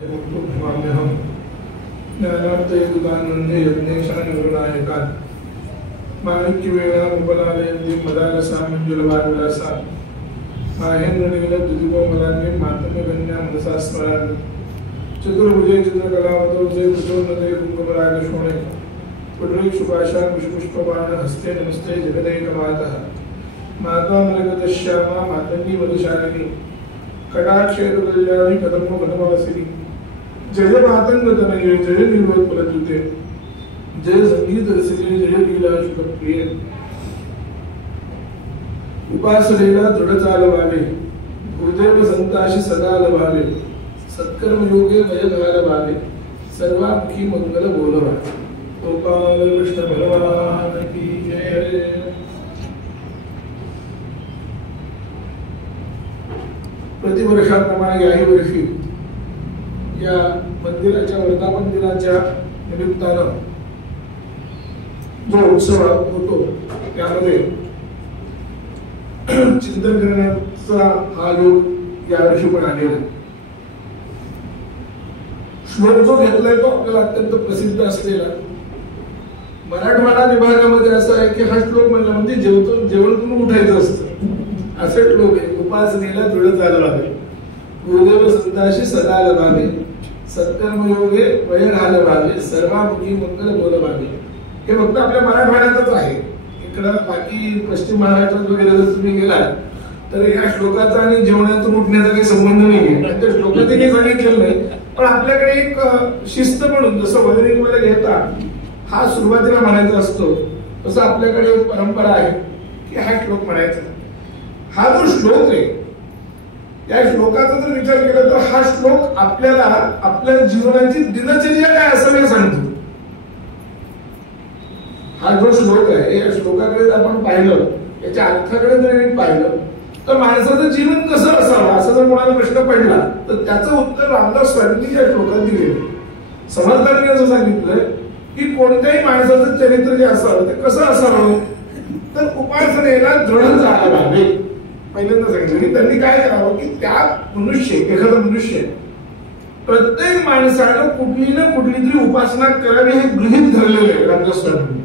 ज्ञानार्थयुगानन्द यज्ञेशानुगुणायकान् माणिक्यवेणामुपलालयन्ति मदालसामञ्जुलवारुलासा माहेन्द्रनीलद्युतिकोमलान्ये मातङ्गकन्या मनसा स्मरामि चतुर्भुजे चित्रकलावतौजे कुशोन्नते कुङ्कुमरागशोणे पुण्डरीक्षुपाशान् विषपुष्पबाणहस्ते नमस्ते जगदेकमातः मातामृगतश्यामा मातङ्गी मधुशालिनी कटाक्षेतुकल्याणि कदम्बवनवासिनी जय मातंगतनये जय निर्वत्पलद्युते जय संगीत रसिके जय लीला शुभप्रिये उपासनेला दृढ चालवावे गुरुदेव संताशी सदा लवावे सत्कर्म योगे वय घालवावे सर्वामुखी मंगल बोलवा गोपाल कृष्ण भगवान की जय। प्रतिवर्षाप्रमाणे याही वर्षी या मंदिराच्या वर्धापन दिनाच्या निमित्तानं जो उत्सव होतो त्यामध्ये चिंतन करण्याचा हा योग यावर्षी पण आलेला आहे। श्लोक जो घेतलाय तो आपल्याला अत्यंत प्रसिद्ध असलेला मराठवाडा विभागामध्ये असा आहे की हा श्लोक म्हणला म्हणजे जेवण करून उठायचं असतं असे श्लोक आहे। उपासनेला दृढ चालवावे गुरुदेव संताशी सदा लवावे सत्कर्म योगे वय घालवावे सर्वामुखी मंगल बोलवावे। हे फक्त आपल्या मराठवाड्यातच आहे, इकडं बाकी पश्चिम महाराष्ट्रात वगैरे जर तुम्ही गेलात तर या श्लोकाचा आणि जेवणातून उठण्याचा काही संबंध नाहीये, त्या श्लोकात काही सांगितलेलं नाही। पण आपल्याकडे एक शिस्त म्हणून जसं वदनी तुम्हाला घेता हा सुरुवातीला म्हणायचा असतो तसं आपल्याकडे एक परंपरा आहे की हा श्लोक म्हणायचा। हा जो श्लोक आहे या श्लोकाचा जर विचार केला तर हा श्लोक आपल्याला आपल्या जीवनाची दिनचर्या काय असावी सांगतो। हा जो श्लोक आहे या श्लोकाकडे आपण पाहिलं, याच्या अर्थाकडे जर पाहिलं तर माणसाचं जीवन कसं असावं असं जर कोणाला प्रश्न पडला तर त्याचं उत्तर रामदास स्वामींनी या श्लोकात दिलेलं। समर्थांनी असं सांगितलंय की कोणत्याही माणसाचं चरित्र जे असावं ते कसं असावं तर उपासनेला दृढ चालवावे। पहिल्यांदा सांगितलं त्यांनी काय करावं की त्या एखादा मनुष्य प्रत्येक माणसानं कुठली ना कुठली तरी उपासना करावी हे गृहीत धरलेलं आहे रामदास स्वामींनी।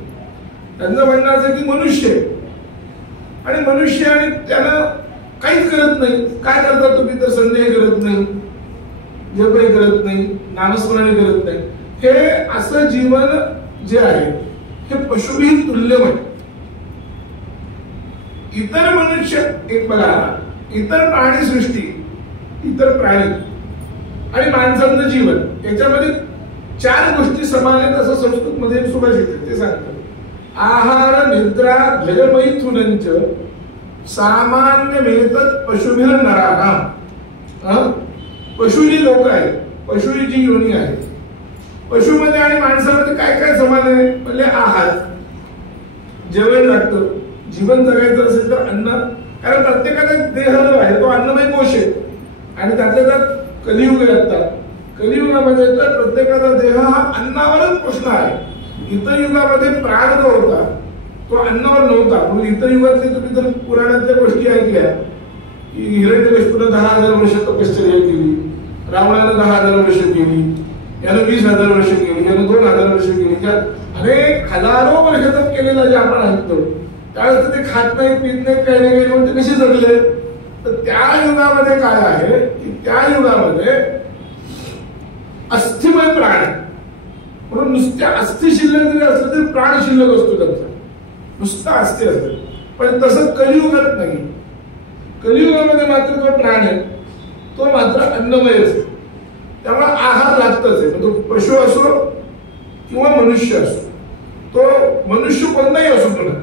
त्यांचं म्हणणं असं की मनुष्य आणि त्यानं काहीच करत नाही। काय करतात तुम्ही तर संदेह करत नाही, जपही करत नाही, नामस्मरण करत नाही। हे असं जीवन जे आहे हे पशुही तुल्यमय। इतर मनुष्य एक बघा, इतर प्राणी सृष्टी, इतर प्राणी आणि माणसाचं जीवन याच्यामध्ये चार गोष्टी समान आहेत असं संस्कृत मध्ये सुभाषित आहे, ते सांगतात। आहार निद्रा भयमैथुनंच सामान्यमेतत् पशुभिर नराणाम। पशु जी लोक आहेत, पशु जी योनी आहे, पशुमध्ये आणि माणसामध्ये काय काय समान आहे म्हणजे आहार, जेवण लागतं, जीवन जगायचं असेल तर अन्न, कारण प्रत्येकाचा देह जो आहे तो अन्नमय कोश आहे आणि त्यातल्या त्यात कलियुग येतात। कलियुगामध्ये तर प्रत्येकाचा देह हा अन्नावरच पोषण आहे। इतर युगामध्ये प्राण जो होता तो अन्नावर नव्हता, म्हणून इतर युगातले तुम्ही जर पुराणातल्या गोष्टी ऐकल्या की हिरण्यकशिपूने 10,000 वर्ष तपश्चर्या केली, रावणानं 10,000 वर्ष केली, यानं 20,000 वर्ष केली, यानं 2,000 वर्ष केली, अनेक हजारो वर्ष तप केलेला जे आपण ऐकतो त्यावेळेस ते खात नाही, पीत नाही, काही नाही, ते कशी जगले तर त्या युगामध्ये काय आहे की त्या युगामध्ये अस्थिमय प्राण, म्हणून नुसत्या अस्थि शिल्लक जरी असलं तरी प्राण शिल्लक असतो त्यांचा, नुसता अस्थि असतो। पण तसं कलियुगात नाही, कलियुगामध्ये मात्र जो प्राण आहे तो मात्र अन्नमयच आहे, त्यामुळे आहार लागतच आहे। तो पशु असो किंवा मनुष्य असो, तो मनुष्य कोणताही असो म्हणा,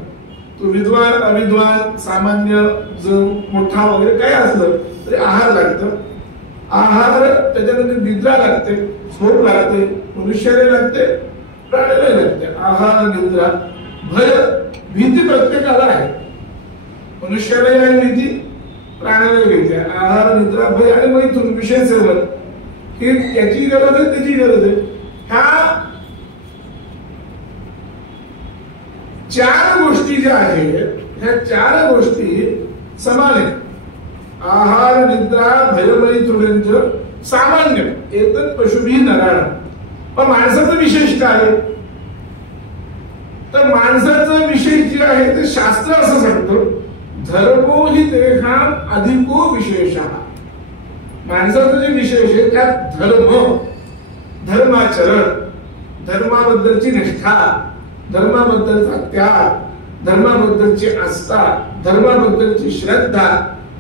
तो विद्वान अविद्वान सामान्य जो मोठा वगैरे काय असलं तरी आहार लागतं। आहार त्याच्यानंतर निद्रा लागते, झोप लागते, मनुष्याला लागते, प्राण्याला लागते। आहार निद्रा भय भीती प्रत्येकाला आहे, मनुष्यालाही आहे भीती, प्राण्याला भीती आहे। आहार निद्रा भय आणि मैथुन विषय सेवन ही याची गरज आहे, त्याची गरज आहे। ह्या चार गोष्टी ज्या आहेत ह्या चार गोष्टी समान आहेत। आहार निद्रा भयमैथुनंच सामान्य एतत् पशुभिः नराणाम्. पण माणसाचं विशेष काय? तर माणसाचा विशेष जे आहे ते शास्त्र असं सांगतं, धर्मो हि देहाम अधिको विशेषः. माणसाचं जे विशेष आहे त्यात धर्म, धर्माचरण, धर्माबद्दलची निष्ठा, धर्माबद्दलचा त्याग, धर्माबद्दलची आस्था, धर्माबद्दलची श्रद्धा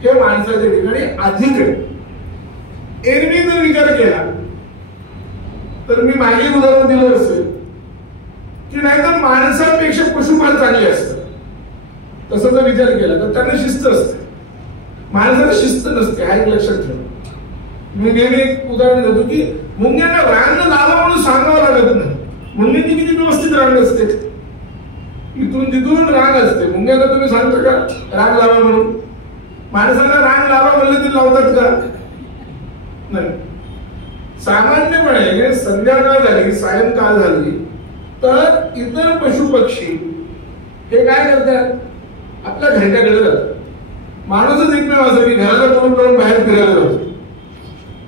हे माणसाच्या ठिकाणी अधिक आहे. एरवी जर विचार केला तर मी मागे उदाहरण दिलं असेल की नाहीतर माणसापेक्षा पशुपाल चांगले असतं. तसं जर विचार केला तर त्यांना शिस्त असते, माणसाला शिस्त नसते. हा एक लक्षात ठेवा. मी नेहमी एक उदाहरण देतो की मुंग्यांना रांग लावा म्हणून सांगावं लागत नाही. मुंग्यांची किती व्यवस्थित रांग असते, इथून तिथून रांग असते. मुंग्यांना तुम्ही सांगता का रांग लावा म्हणून? माणसाला रांग लावा म्हणलं ते लावतात का? नाही. सामान्यपणे संध्याकाळ झाली, सायंकाळ झाली तर इतर पशु पक्षी हे काय करतात? आपल्या घरट्याकडे जातात. माणूसच एकमेव असं की घराला तोंड करून बाहेर फिरायला जातो.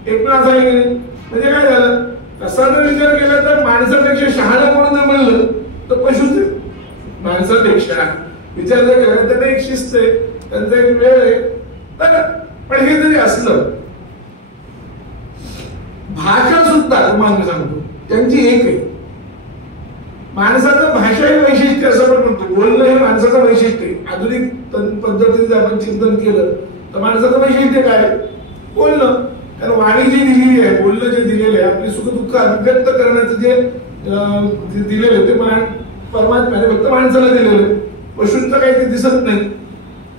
एकमेव असं आहे की म्हणजे काय झालं? तसा जर विचार केला तर माणसापेक्षा शहाणं कोण जर म्हणलं तर पशुच आहे. माणसापेक्षा विचार जर केला त्यांना एक शिस्त आहे, त्यांचा एक वेळ आहे. तर पण हे जरी असलं, भाषा सुद्धा तुम्हाला सांगतो त्यांची एक आहे. माणसाचं भाषा हे वैशिष्ट्य असं पण म्हणतो. बोलणं हे माणसाचं वैशिष्ट्य आहे. आधुनिक पद्धतीने आपण चिंतन केलं तर माणसाचं वैशिष्ट्य काय? बोलणं. कारण वाणी जी दिलेली आहे, बोलणं जे दिलेलं आहे, आपली सुख दुःख अभिव्यक्त करण्याचं जे दिलेलं आहे ते परमात्म्याने फक्त माणसाला दिलेलं आहे. पशूंचं काही ते दिसत नाही.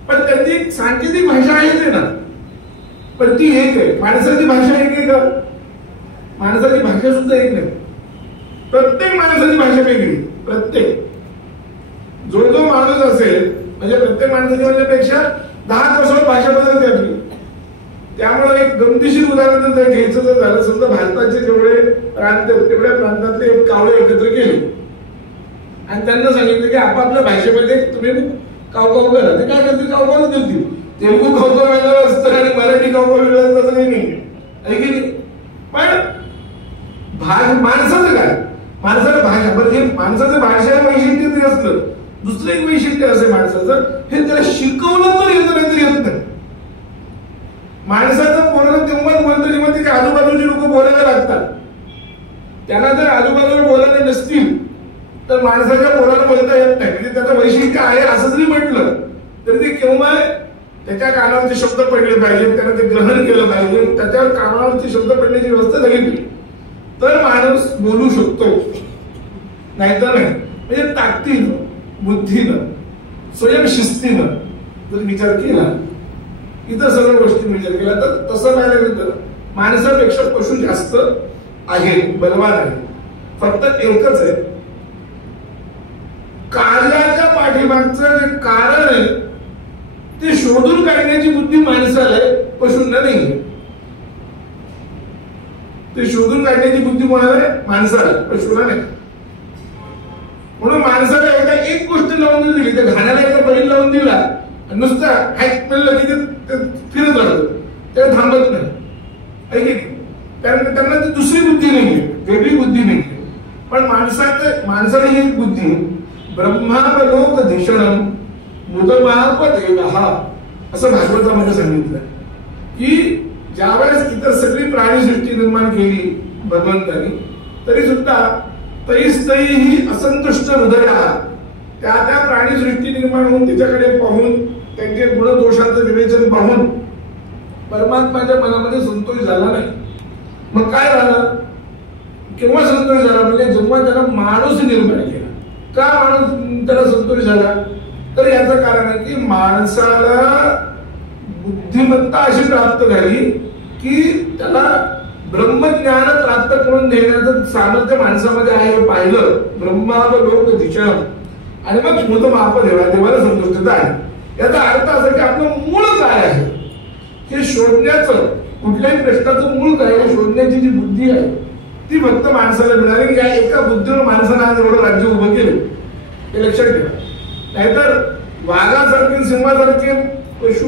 पण त्यांची सांकेतिक भाषा आहेच ना, पण ती एक आहे. माणसाची भाषा एक आहे का? माणसाची भाषा सुद्धा एक नाही. प्रत्येक माणसाची भाषा वेगळी. प्रत्येक जो जो माणूस असेल म्हणजे प्रत्येक माणसाची म्हणण्यापेक्षा 10 वर्षावर भाषा बदलते आपली. त्यामुळे एक गमतीशीर उदाहरण जर घ्यायचं जर झालं, समजा भारताचे जेवढे प्रांत तेवढ्या प्रांतातले एक कावळे एकत्र केले आणि त्यांना सांगितलं की आपापल्या भाषेमध्ये तुम्ही कावकाव करा. ते काय करतील? कावकाव करतील. तेलुगू कावकाव वेगळं असतं आणि मराठी कावकाव वेगळं असतं, असं काही नाही. पण माणसाचं काय? माणसाला भाषा, बरं हे माणसाचं भाषा वैशिष्ट्य ते असलं. दुसरं एक वैशिष्ट्य असे माणसाचं, हे त्याला शिकवलं तर येतं नाही तर येत नाही. माणसाचं पोराला तेव्हाच बोलतं जेव्हा त्याच्या आजूबाजूची लोक बोलायला लागतात. त्यांना जर आजूबाजूला बोलायला नसतील तर माणसाच्या पोराला बोलता येत नाही. म्हणजे त्याचं वैशिष्ट्य आहे असं जरी म्हटलं तरी ते केव्हा त्याच्या कानावरचे शब्द पडले पाहिजे, त्यानं ते ग्रहण केलं पाहिजे, त्याच्यावर कानावरचे शब्द पडण्याची व्यवस्था झाली पाहिजे तर माणूस बोलू शकतो. नाहीतर नाही. म्हणजे ताकदीनं, बुद्धीनं, स्वयंशिस्तीनं जर विचार केला, इतर सगळ्या गोष्टी विचार केला तर तसं पाहायला गेलं तर माणसापेक्षा पशु जास्त आहे, बलवान आहे. फक्त एकच आहे, कार्याच्या पाठीमागचं जे कारण आहे ते शोधून काढण्याची बुद्धी माणसाला आहे, पशूंना नाही. ते शोधून काढण्याची बुद्धी कोणाला आहे? माणसाला, पशुला नाही. म्हणून माणसाला एकदा एक गोष्ट लावून दिली, त्या घाण्याला एकदा बैल लावून दिला, नुसतं हॅक पेललं की ते फिरत राहतं, ते थांबत नाही. कारण त्यांना ती दुसरी बुद्धी नाहीये, वेगळी बुद्धी नाहीये. पण माणसाला ही एक बुद्धी, ब्रह्मावलोक धिषणम मुदमाप देवः असं भागवतामध्ये सांगितलं की ज्यावेळेस इतर सगळी प्राणीसृष्टी निर्माण केली भगवंतांनी, तरी सुद्धा तैस्तैही असंतुष्ट हृदया, त्या त्या प्राणीसृष्टी निर्माण होऊन तिच्याकडे पाहून त्यांचे गुणदोषांचं विवेचन पाहून परमात्माच्या मनामध्ये संतोष झाला नाही. मग काय झालं? केव्हा संतोष झाला? म्हणजे जेव्हा त्याला माणूस निर्माण केला. का माणूस त्याला संतोष झाला? तर याचं कारण आहे की माणसाला बुद्धिमत्ता अशी प्राप्त झाली की त्याला ब्रह्मज्ञान प्राप्त करून देण्याचं सामर्थ्य माणसामध्ये आहे हे पाहिलं. ब्रह्मावलोक धिषणम आणि मग मुदमाप देवा, देवाला संतुष्टता आहे. याचा अर्थ असा की आपलं मूळ काय आहे हे शोधण्याचं, कुठल्याही प्रश्नाचं मूळ काय आहे शोधण्याची जी बुद्धी आहे ती फक्त माणसाला मिळाली. या एका बुद्धीवर माणसानं आज एवढं राज्य उभं केलं, हे लक्षात ठेवा. नाहीतर वाघासारखे, सिंहासारखे पशु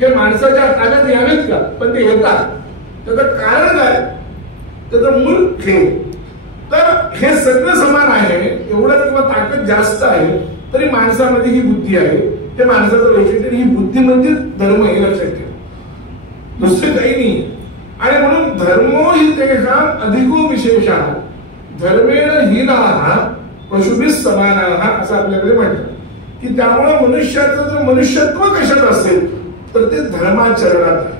हे माणसाच्या ताब्यात यावेत का? पण ते येतात. त्याचं कारण काय? त्याचं मूळ हे. तर हे सगळं समान आहे, एवढं किंवा ताकद जास्त आहे तरी माणसामध्ये ही बुद्धी आहे. हे माणसाचं वैशिष्ट्य, ही बुद्धी म्हणजे धर्म, हे लक्षात ठेवा, दुसरं काही नाही. आणि म्हणून धर्मो हि तेषाम अधिको विशेष धर्मेण हीनाः पशुभिः समानाः असं आपल्याकडे म्हणतात की त्यामुळे मनुष्याचं जर मनुष्यत्व कशात असेल तर ते धर्माचरणात आहे,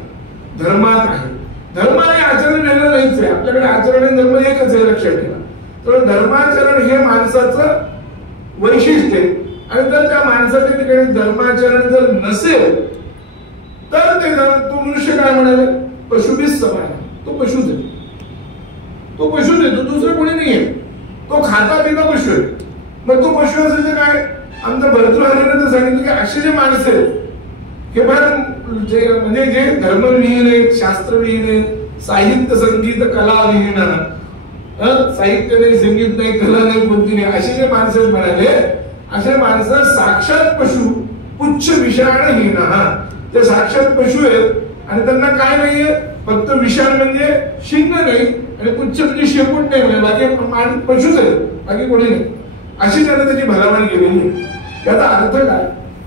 धर्मात आहे. धर्म आणि आचरण वेगळं नाहीच आहे, आपल्याकडे आचरण आणि धर्म एकच आहे, लक्षात ठेवा. तर धर्माचरण हे माणसाचं वैशिष्ट्य आहे. आणि जर त्या माणसाच्या ठिकाणी धर्माचरण जर नसेल तर ते तो मनुष्य काय म्हणाले, पशुभिः समान, तो पशुच आहे, तो पशुच आहे, तो दुसरं कोणी नाहीये, तो खाता पिता पशु आहे. मग तो पशु असेल तर काय, आमच्या भरतृहरीने तर सांगितलं की असे जे माणसं आहेत हे जे म्हणजे जे धर्मविहीन आहेत, शास्त्रविहीन आहेत, साहित्य संगीत कला विहीन, साहित्य नाही, संगीत नाही, कला नाही, बुद्धी नाही, असे जे माणसं म्हणाले, असे माणसं साक्षात पशु पुच्छ विषाणहीन, ते साक्षात पशु आहेत. आणि त्यांना काय नाहीये, फक्त विषाण म्हणजे शिंग नाही आणि पुच्छ म्हणजे शेपूट नाही, बाकी पशुच आहे, बाकी कोणी नाही. अशी त्यांना त्याची भलावण केलेली. याचा अर्थ काय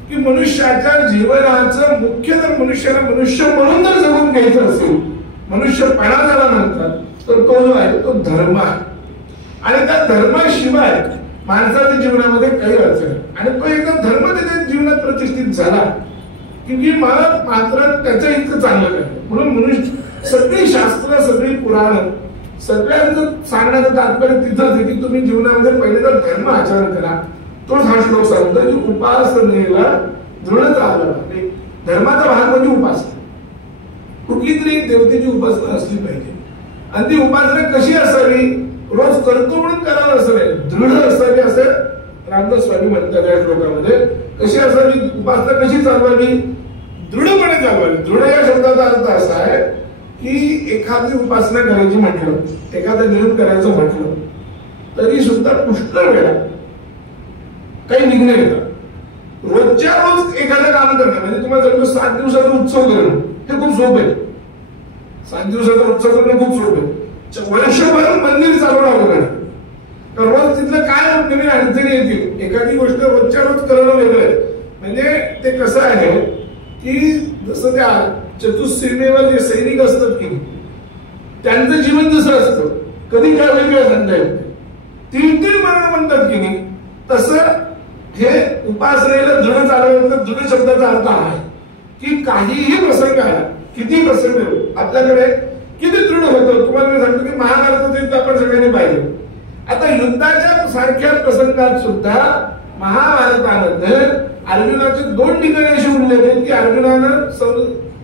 की मनुष्याच्या जीवनाचं मुख्य जर मनुष्याला मनुष्य म्हणून जर जगून घ्यायचं असेल, मनुष्यपणा ज्याला म्हणतात, तर तो जो आहे तो धर्म आहे. आणि त्या धर्माशिवाय माणसाच्या जीवनामध्ये काही अडचण नाही. आणि तो एकदा धर्म त्याच्या जीवनात प्रतिष्ठित झाला की मला मात्र त्याच्या इतकं चांगलं करायचं. म्हणून मनुष्य सगळी शास्त्र, सगळी पुराण, सगळ्यांचं सांगण्याचं तात्पर्य तिथंच आहे की तुम्ही जीवनामध्ये पहिले तर धर्म आचरण करा. तोच हा श्लोक सांगतो की उपासनेला दृढ चालला. धर्माचा भाग म्हणजे उपासना, कुठली तरी देवतेची उपासना असली पाहिजे. आणि ती उपासना कशी असावी, रोज करतो म्हणून करावं असं नाही, दृढ असावी असं रामदास स्वामी म्हणतात या श्लोकामध्ये. कशी असावी उपासना, कशी चालवावी, दृढपणे चालवावी. दृढ या शब्दाचा अर्थ असा आहे की एखादी उपासना करायची म्हटलं, एखादं नियम करायचं म्हटलं तरी सुद्धा पुष्कळ वेळा काही निर्णय येतात. रोजच्या रोज एखादं काम करणं म्हणजे तुम्हाला जर 7 दिवसाचा उत्सव करणं हे खूप सोपं आहे. 7 दिवसाचा उत्सव करणं खूप सोपं आहे. वर्षभर मंदिर चालवणं अवघड आहे. तर रोज तिथलं काय नवीन अडचणी येतील, एखादी गोष्ट रोजच्या रोज करणं वेगळं आहे. म्हणजे ते कसं आहे की जसं त्या चतुःसीमेवर जे सैनिक असतात की त्यांचं जीवन जसं असतं, कधी काय वेगळं सांगता येत नाही, 3-3 मरण म्हणतात की नाही, तसं हे उपासनेला दृढ चालवण्याचा दृढ शब्दाचा अर्थ आहे की काहीही प्रसंग आला, किती प्रसंग आपल्याकडे किती दृढ होतं. तुम्हाला मी सांगतो की महाभारताचं युद्ध आपण सगळ्यांनी पाहिलं. आता युद्धाच्या सारख्या प्रसंगात सुद्धा महाभारतामध्ये अर्जुनाचे 2 ठिकाणी असे उल्लेख आहेत की अर्जुनानं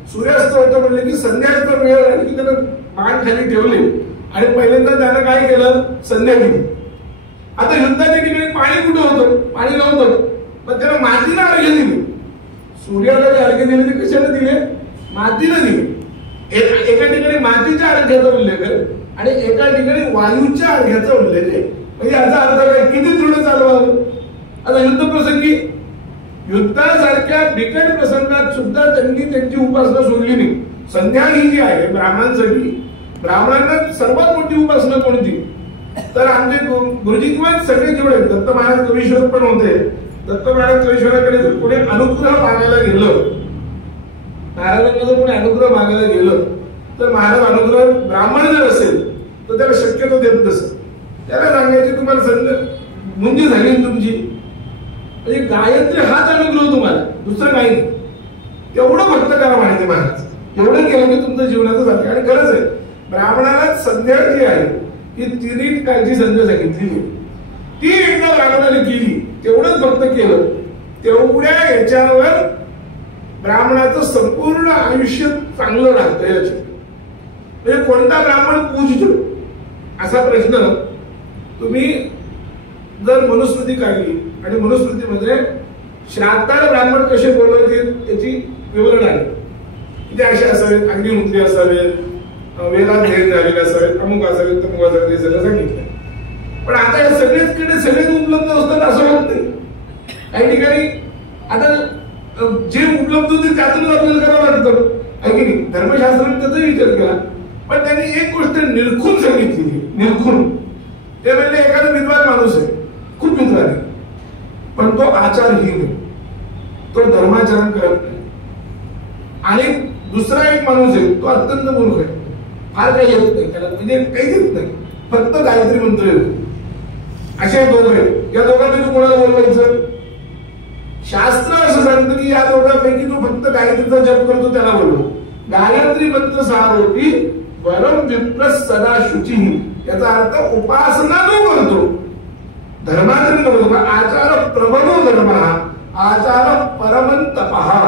सूर्यास्त होतं म्हणले की संध्याचा वेळ आली की त्यानं मान खाली ठेवले आणि पहिल्यांदा त्यानं काय केलं, संध्या केली. आता युद्धाच्या ठिकाणी पाणी कुठं होतं, पाणी नव्हतं, पण त्यानं मातीला अर्घ्य दिले. सूर्याला जे अर्घ्य दिले ते कशाला दिले, मातीला दिले. एका ठिकाणी मातीच्या अर्घ्याचा उल्लेख आहे आणि एका ठिकाणी वायूच्या अर्घ्याचा उल्लेख आहे. म्हणजे याचा अर्थ काय, किती दृढ चालवावं. आता युद्ध प्रसंगी, युद्धासारख्या बिकट प्रसंगात सुद्धा त्यांनी त्यांची उपासना सोडली नाही. संध्या ही जी आहे ब्राह्मणांसाठी, ब्राह्मणांना सर्वात मोठी उपासना कोणती, तर आमचे गुरुजी किंवा सगळे जेवढे दत्त महाराज कवीश्वर पण होते, दत्त महाराज कवीश्वराकडे जर कोणी अनुग्रह मागायला गेलं, महाराजांना जर कोणी अनुग्रह मागायला गेलं तर महाराज अनुग्रह ब्राह्मण जर असेल तर त्याला शक्यतो देत नसत. त्याला सांगायचे तुम्हाला संध मुंजी झाली तुमची, म्हणजे गायत्री हाच अनुग्रह तुम्हाला, दुसरं काही नाही. एवढं भक्त करा म्हणायचे महाराज, एवढं केलं की तुमचं जीवनाचं जाते. आणि खरंच आहे, ब्राह्मणाला संध्या जी आहे ती 3 काळची संध्या सांगितली, ती एकदा ब्राह्मणाने केली, तेवढंच भक्त केलं, तेवढ्या याच्यावर ब्राह्मणाचं संपूर्ण आयुष्य चांगलं राहतं. म्हणजे कोणता ब्राह्मण पूजतो असा प्रश्न तुम्ही जर मनुस्मृती काढली आणि मनुस्मृतीमध्ये श्राद्धाला ब्राह्मण कसे बोलवायचे याची विवरण आहे. ते असे असावेत, अग्निहोत्री असावेत, वेदात ध्येय झालेले असावेत, अमुक असावेत, तमुक असावेत, हे सगळं सांगितलं. पण आता या सगळेचकडे सगळेच उपलब्ध असतात असं होत नाही. काही ठिकाणी आता जे उपलब्ध होते त्यातूनच आपल्याला करावं लागतं आहे की नाही. धर्मशास्त्राने त्याचा विचार केला पण त्यांनी एक गोष्ट निरखून सांगितली, निरखून. ते म्हणजे एखादा विद्वान माणूस आहे, खूप विद्वान आहे, पण तो आचारहीन आहे, तो धर्माचरण करत नाही. आणि दुसरा एक माणूस आहे, तो अत्यंत मूर्ख आहे, फार काही येत नाही त्याला, म्हणजे काही येत नाही, फक्त गायत्री मंत्र येतो. असे दोघं आहेत. या दोघांपैकी तू कोणाला बोलवायचं? शास्त्र असं सांगतं की या दोघांपैकी तू फक्त गायत्रीचा जप करतो त्याला बोलव. गायत्री मंत्र सारोटी वरम विप्र सदा शुची. याचा अर्थ उपासना जो करतो, धर्माचरण करतो, आचार प्रबलो धर्म, आचार परमंतपहा.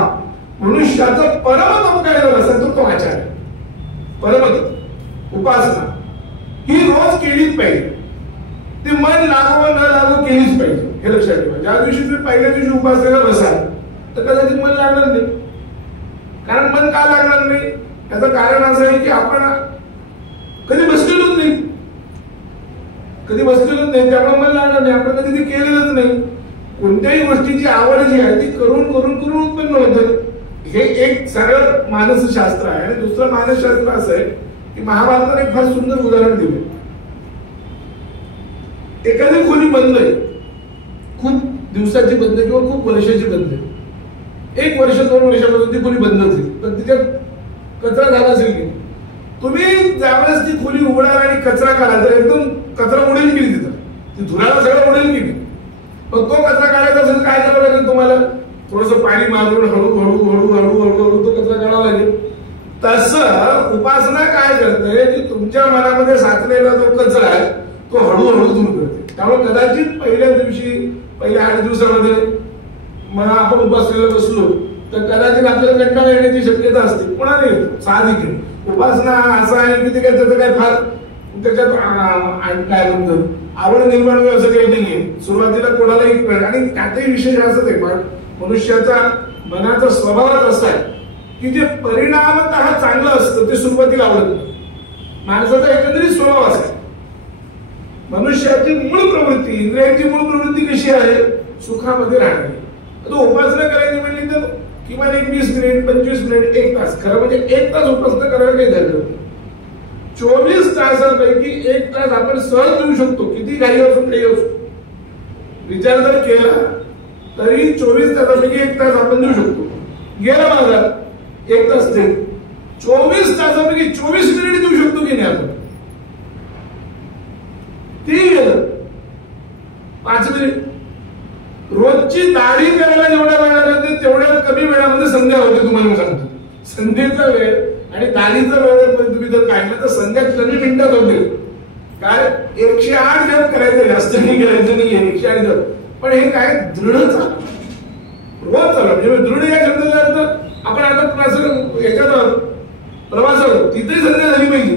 मनुष्याचं परमतप काय झालं असेल तर तो आचार, परमतप उपासना ही रोज केलीच पाहिजे. ती मन लागो न लागो केलीच पाहिजे, हे लक्षात ठेवा. ज्या दिवशी तुम्ही पहिल्या दिवशी उपासनेला बसाल तर कदाचित मन लागणार नाही. कारण मन का लागणार नाही याचं कारण असं आहे की आपण कधी बसलेलोच नाही, कधी बसलेलोच नाही, त्यामुळे मन लागणार नाही. आपण कधी ते केलेलंच नाही. कोणत्याही गोष्टीची आवड जी आहे ती करून करून करून उत्पन्न होतं. हे एक सरळ मानसशास्त्र आहे. आणि दुसरं मानसशास्त्र असं आहे की महाभारताने एक फार सुंदर उदाहरण दिले. एखादी खोली बंद आहे, खूप दिवसाची बंद किंवा खूप वर्षाची बंद आहे, 1 वर्ष 2 वर्षापासून ती खोली बंदच आहे, पण तिच्यात कचरा झाला असेल की तुम्ही ज्यावेळेस ती खोली उघडाल आणि कचरा काढाल तर एकदम कचरा उडेल की तिथं, ती धुराला सगळं उडेल की नाही. पण तो कचरा काढायचा असेल काय करावं लागेल तुम्हाला? थोडस पाणी मारून हळूहळू हळूहळू हळूहळू तो कचरा काढावा लागेल. तसं उपासना काय करते की तुमच्या मनामध्ये साचलेला जो कचरा आहे तो हळूहळू दूर करते. त्यामुळे कदाचित पहिल्या दिवशी, पहिल्या 8 दिवसामध्ये मला आपण उपासनेला बसलो तर कदाचित आपल्याला कंटाळा येण्याची शक्यता असते, कोणाला येतो साहजिक आहे. उपासना असं आहे की ते काय त्याचं काय फार त्याच्यात काय म्हणतो आवड निर्माण होईल असं काही नाहीये. सुरुवातीला कोणालाही कळत. आणि त्यातही विशेष असंच आहे, मनुष्याचा मनाचा स्वभावच असा आहे की जे परिणामतः चांगलं असतं ते सुरुवातीला आवडत नाही. माणसाचा एकंदरीत स्वभाव असा आहे. मनुष्याची मूळ प्रवृत्ती, इंद्रियांची मूळ प्रवृत्ती कशी आहे? सुखामध्ये राहणे. तो उपासना करायची म्हणली तर किमान 20 मिनिट 25 मिनिट 1 तास, खरं म्हणजे 1 तास उपासना करायला काही झालं. 24 तासांपैकी 1 तास आपण सहज देऊ शकतो, किती काही असून काही असो. विचार जर केला तरी 24 तासापैकी 1 तास आपण देऊ शकतो. गेला माझा 1 तास दे, 24 तासापैकी 24 मिनिट देऊ शकतो की नाही आपण? ते गेलं 5 मिनिट. रोजची दाढी करायला जेवढ्या वेळ लागते तेवढ्या कमी वेळामध्ये संध्या होते. तुम्हाला सांगतो, संध्येचा वेळ आणि दाढीचा वेळ तुम्ही जर काढला तर संध्या कमी मिनिटात होते. काय 108 जप करायचं, जास्त नाही करायचं नाही, 108 जप. पण हे काय दृढ चालू, रोज चालू. म्हणजे दृढ या शब्दाचा अर्थ आपण आता याच्यात प्रवासावर तिथे संध्या झाली पाहिजे.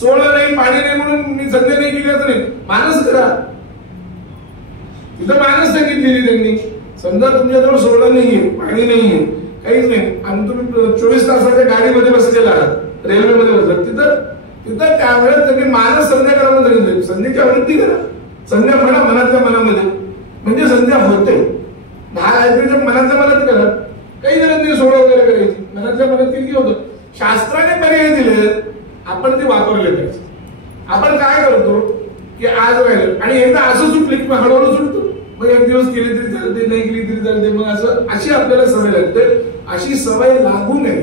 16 नाही पाणी नाही म्हणून मी संध्या नाही केली असं नाही, मानस करा. तिथं मानस सांगितलेली त्यांनी. समजा तुमच्याजवळ 16 नाहीये, पाणी नाहीये, काहीच नाही आणि तुम्ही 24 तासाच्या गाडीमध्ये बसलेला आहात, रेल्वेमध्ये बसलात, तिथं त्यावेळेस त्यांनी मानस संध्या करा म्हणून सांगितलं. संध्याची आवृत्ती करा, संध्या म्हणा मनातल्या मनामध्ये, म्हणजे संध्या होते. 10 गायत्रीच्या मनातल्या मनात करा, काही गरज नाही 16 वगैरे करायची. मनातल्या मनात किती होतं. शास्त्राने पर्याय दिले, आपण ते वापरले पाहिजे. आपण काय करतो की आज राहिलं आणि एकदा असं सुटलं की हळूहळू सुटतो, मग 1 दिवस केली तरी चालते, नाही केली तरी चालते, मग असं अशी आपल्याला सवय लागते. अशी सवय लागू नये,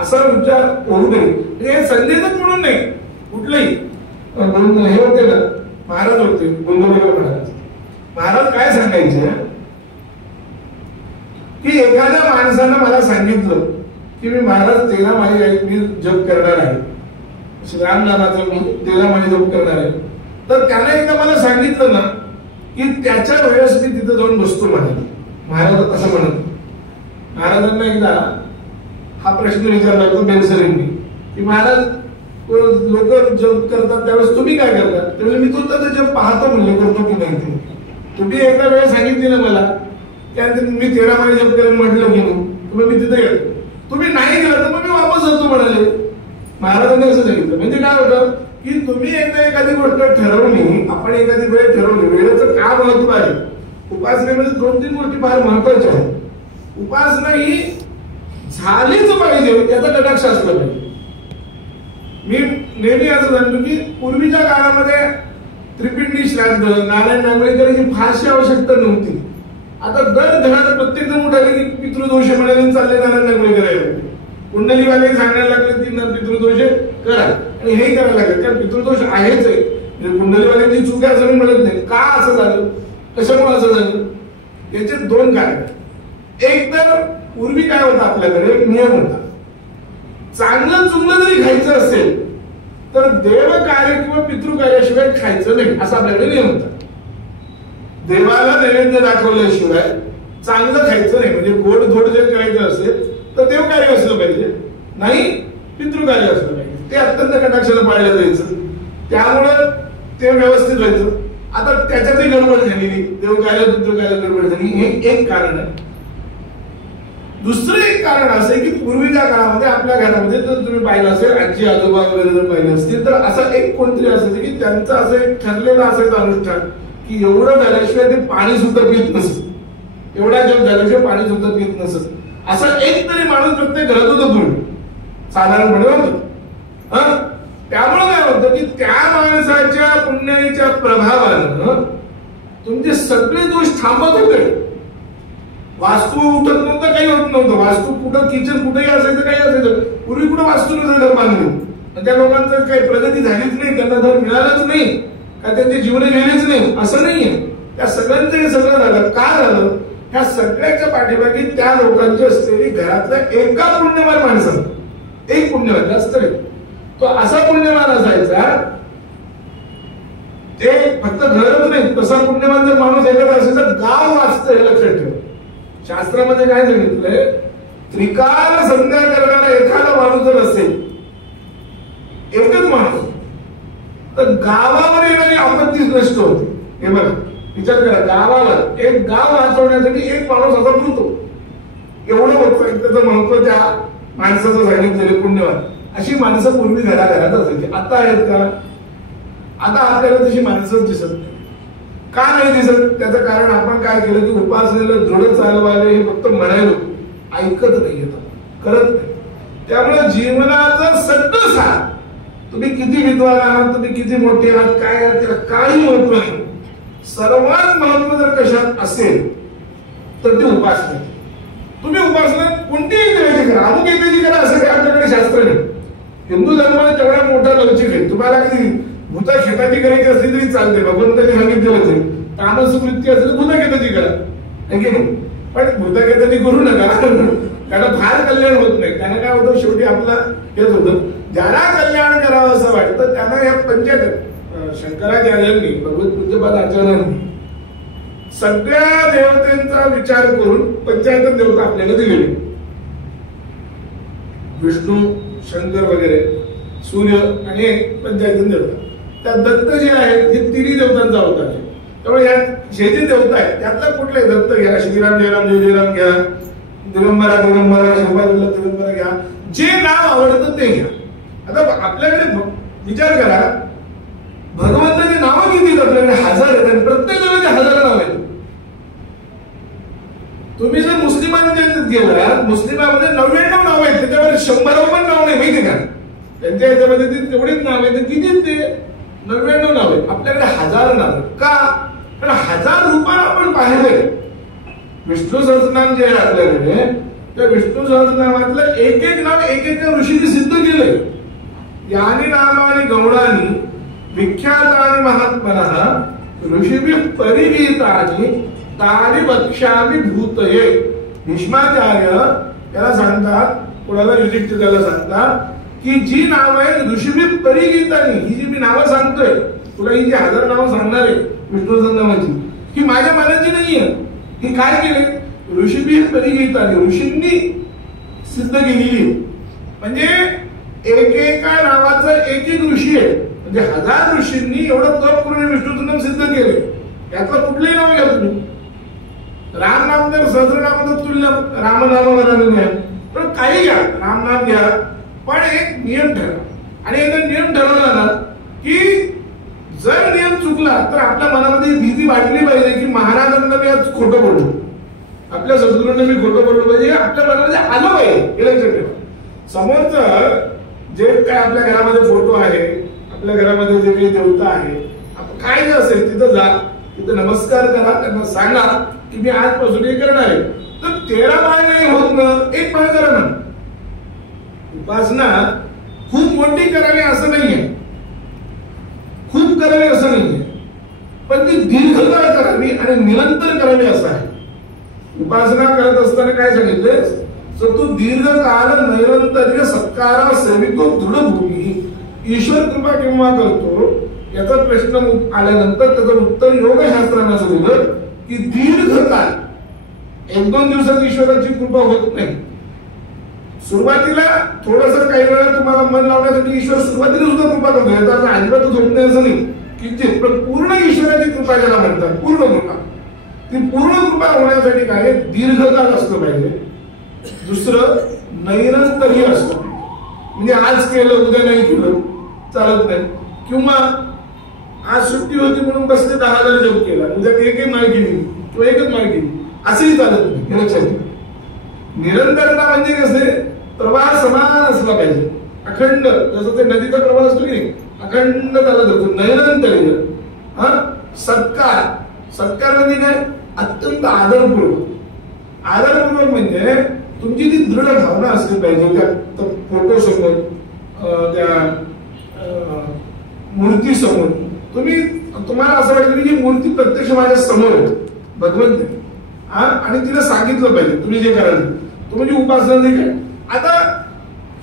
असा विचार होऊ नये. म्हणजे संध्याच म्हणून नाही, कुठलंही हे होते ना, महाराज होते गोंदवलेकर महाराज. महाराज काय सांगायचे की एखाद्या माणसानं मला सांगितलं की मी महाराज 13 माळी मी जप करणार आहे, श्रीरामनामाचं मी 13 माळी जप करणार आहे. तर त्याने एकदा मला सांगितलं ना की त्याच्या वेळेस मी तिथे जाऊन बसतो म्हणाले. महाराज असं म्हणत. महाराजांना एकदा हा प्रश्न विचारला होता बेनसरेंनी की महाराज लोक जप करतात त्यावेळेस तुम्ही काय करता? त्यावेळी मी तो तर जप पाहतो म्हणले, करतो की नाही ते. तुम्ही एकदा वेळ सांगितली ना मला त्यानंतर मी 13 माळी जप करेन म्हटलं की नाही, मी तिथे गेलो. तुम्ही नाही केलं तर मग मी वापस जातो म्हणाले. महाराजांनी असं सांगितलं. म्हणजे काय होतं की तुम्ही एकदा एखादी गोष्ट ठरवली, आपण एखादी वेळ ठरवली, वेळेचं का महत्व आहे. उपासनेमध्ये 2-3 गोष्टी फार महत्वाच्या आहेत. उपासना ही झालीच पाहिजे, त्याचा कटाक्ष असला पाहिजे. मी नेहमी असं सांगतो की पूर्वीच्या काळामध्ये त्रिपिंडी श्राद्ध, नारायण नागवेकरांची फारशी आवश्यकता नव्हती. आता दर घरात प्रत्येक जण उठाले की पितृदोष म्हणाले चालले नारायण नागवेकर. कुंडलीवाले सांगायला लागले की पितृदोष करा आणि हे करायला लागले, कारण पितृदोष आहेच आहे. कुंडलीवाल्यांची चूक आहे असं मी म्हणत नाही. का असं झालं, कशामुळे असं झालं, याचे दोन कारण. एक तर पूर्वी काय होतं, आपल्याकडे एक नियम होता, चांगलं चुंगलं जरी खायचं असेल तर देव कार्य किंवा पितृकार्याशिवाय खायचं नाही असा आपल्याकडे नियम होता. देवाला नैवेद्य दाखवल्याशिवाय चांगलं खायचं नाही. म्हणजे गोड धोड जर करायचं असेल तर देव कार्य असलं पाहिजे, नाही पितृकार्य असलं पाहिजे. ते अत्यंत कटाक्षानं पाळलं जायचं, त्यामुळं ते व्यवस्थित व्हायचं. आता त्याच्यातही गडबड झालेली, देव कार्य पितृकार्य गडबड झाली, हे एक कारण आहे. दुसरं एक कारण असं आहे की पूर्वीच्या काळामध्ये आपल्या घरामध्ये जर तुम्ही पाहिलं असेल, आजी आजोबा वगैरे जर पाहिलं असतील तर असं एक कोणतरी असायचं की त्यांचं असं एक ठरलेलं असायचं अनुष्ठान की एवढं झाल्याशिवाय ते पाणी सुद्धा पित नसत, एवढा जेवण झाल्याशिवाय पाणी सुद्धा पित नसत. असा एक तरी माणूस प्रत्येक घरात होतो पूर्वी, साधारणपणे होतो. त्यामुळे काय होतं की त्या माणसाच्या पुण्याच्या प्रभावानं तुमचे सगळे दोष थांबत होते. वास्तू उठत नव्हतं, काही होत नव्हतं. वास्तू कुठं, किचन कुठेही असायचं, काही असायचं. पूर्वी कुठं वास्तू नव्हतं घर बांधलं, त्या लोकांचं काही प्रगती झालीच नाही, त्यांना घर मिळालंच नाही, का त्यांचे जीवन गेलेच नाही असं नाहीये. त्या सगळ्यांचं हे सगळं झालं. का झालं, ह्या सगळ्याच्या पाठीमागे त्या लोकांची असलेली घरातल्या एका पुण्यवान माणसानं, एक पुण्यवान जास्त नाही, तो असा पुण्यवान असायचा, ते फक्त घरच नाही, तसा पुण्यवान जर माणूस एखादा असायचा गाव वाचतं, हे लक्षात ठेवा. शास्त्रामध्ये काय सांगितलंय, त्रिकाल संध्या करणारा एखादा माणूस जर असेल, एकच माणूस, तर गावावर येणारी आपत्तीच नष्ट होते. हे बघा, विचार करा, गावावर एक गाव वाचवण्यासाठी एक माणूस असा मृतो, एवढं होतं. त्याचं महत्व त्या माणसाचं सांगितलेलं पुण्यवान. अशी माणसं पूर्वी घराघरात असायची. आता आहेत का? आता आपल्याला तशी माणसंच दिसत नाही. का नाही दिसत, त्याचं कारण आपण काय केलं की उपासनेला दृढ चालवावे हे फक्त म्हणायलो, ऐकत नाही, करत नाही. त्यामुळे जीवनाचं सगळं सार, तुम्ही किती विद्वान आहात, तुम्ही किती मोठे आहात, काय आहात, त्याला काही महत्व नाही. सर्वात महत्व जर कशात असेल तर ते उपासना. तुम्ही उपासना कोणतीही देवाची करा, अमुक एकाची करा असं काही आपल्याकडे शास्त्र नाही. हिंदू धर्माला तेवढा मोठा लवचिक आहे. तुम्हाला कधी भूता शेताची करायची असली तरी चालते, भगवंतांनी सांगितलेलंच आहे. तामसवृत्ती असेल भूता घेताची करा, पण भूता घेताची करू नका, त्याला फार कल्याण होत नाही. त्यांना काय होतं, शेवटी आपला हेच होतं. ज्याला कल्याण करावं असं वाटतं त्यांना या पंचायत शंकराचार्यांनी, भगवत पूज्यपाद आचार्यांनी सगळ्या देवतांचा विचार करून पंचायत देवता आपल्याला दिलेली. विष्णू, शंकर वगैरे, सूर्य आणि पंचायत देवता. त्या दत्त जे आहेत हे तिन्ही देवतांचा अवतार आहे. त्यामुळे या जे जे देवता आहेत त्यातला कुठले दत्त घ्या, श्रीराम जयराम जय जयराम घ्या, दिगंबरा दिगंबरा, शोभावल्लभ दिगंबरा घ्या, जे नाव आवडतं ते घ्या. आता आपल्याकडे विचार करा, भगवंताची नावं किती आहेत आपल्याकडे? 1000 आहेत आणि प्रत्येक देवाचे 1000 नाव आहेत. तुम्ही जर मुस्लिमांच्या गेला, मुस्लिमांमध्ये 99 नाव आहेत, त्याच्यावर 100 पण नाव नाही, माहिती का? त्यांच्या ह्याच्यामध्ये तेवढीच नाव आहेत. किती ते 99 नाव आहेत. आपल्याकडे 1000 नाव. का? कारण 1000 रूपाला आपण पाहिले. विष्णू सहस्रनाम जे आहे आपल्याकडे, त्या विष्णू सहस्रनामातलं एक एक नाव एक एक ऋषीने सिद्ध केलंय. यानी नामानी गौणानी विख्यातानि महात्मनः ऋषीभिः परिगीतानि तानि वक्ष्यामि भूतये. भीष्माचार्य त्याला सांगतात, कोणाला युधिष्ठिराला सांगतात की जी नाव आहेत ऋषीभिः परिगीतानि, ही जी मी नावं सांगतोय तुला, ही जी 1000 नावं सांगणार आहे विष्णू सहस्रनामाची, ही माझ्या मनाची नाहीये. ही काय केले? ऋषीभिः परिगीतानि, ऋषींनी सिद्ध केलेली. म्हणजे एकेका नावाचं एक एक ऋषी आहे. म्हणजे 1000 ऋषींनी एवढं तप करून विष्णूचं नाम सिद्ध केले. यातलं कुठलंही नाव घ्या तुम्ही. राम नाम जर सहस्रनामाचं तुल्य रामनाम घ्या, पण काही घ्या, राम नाम घ्या, पण एक नियम ठरवा. आणि एकदा नियम ठरवला ना की जर नियम चुकला तर आपल्या मनामध्ये भीती वाटली पाहिजे की महाराजांना मी आज खोटं बोललो, आपल्या सद्गुरूंना मी खोटं बोललो पाहिजे, आपल्या मनामध्ये आलं पाहिजे. हे लक्षात ठेवा. समोरचं जे काय आपल्या घरामध्ये फोटो आहे, आपल्या घरामध्ये जे काही देवता आहे, काय जे असेल तिथं जा, तिथं नमस्कार करा, त्यांना सांगा की मी आजपासून हे करणार आहे. तर 13 माळ नाही होत ना, 1 माळ करा ना. उपासना खूप मोठी करावी असं नाहीये, खूप करावी असं नाहीये, पण ती दीर्घकाळ करावी आणि निरंतर करावी असं आहे. उपासना करत असताना काय सांगितले, तर तू दीर्घकाळ नैरंतर्य सत्कारा सेवितो दृढभूमी. ईश्वर कृपा केव्हा करतो याचा प्रश्न आल्यानंतर त्याचं उत्तर योगशास्त्रानं असं दिलं की दीर्घकाळ, 1-2 दिवसात ईश्वराची कृपा होत नाही. सुरुवातीला थोडस काही वेळा तुम्हाला मन लावण्यासाठी ईश्वर सुरुवातीला सुद्धा कृपा करतो, याचा अजिबातच होत नाही असं नाही की पूर्ण ईश्वराची कृपा ज्याला म्हणतात, पूर्ण कृपा, ती पूर्ण कृपा होण्यासाठी काय दीर्घकाळ असलं पाहिजे. दुसरं नैरंतर्य असलं पाहिजे. म्हणजे आज केलं उद्या नाही केलं चालत नाही, किंवा आज सुट्टी होती म्हणून बसले 10,000 जप केला, उद्या एकही माळ केली किंवा एकच माळ केली असंही चालत नाही. हे लक्षात घ्या. निरंतरता म्हणजे कसे, प्रवाह समान असला पाहिजे, अखंड, जसं ते नदीचा प्रवाह असतो की अखंड चालत असतो. नैरंतर्य. सत्कार, सत्कार म्हणजे काय, अत्यंत आदरपूर्वक. आदरपूर्वक म्हणजे तुमची ती दृढ भावना असली पाहिजे त्या फोटो समोर, त्या मूर्ती समोर. तुम्हाला असं वाटतं की मूर्ती प्रत्यक्ष माझ्या समोर आहे, भगवंत आहे, आणि तिला सांगितलं पाहिजे तुम्ही जे कराल तुमची उपासना जे काय. आता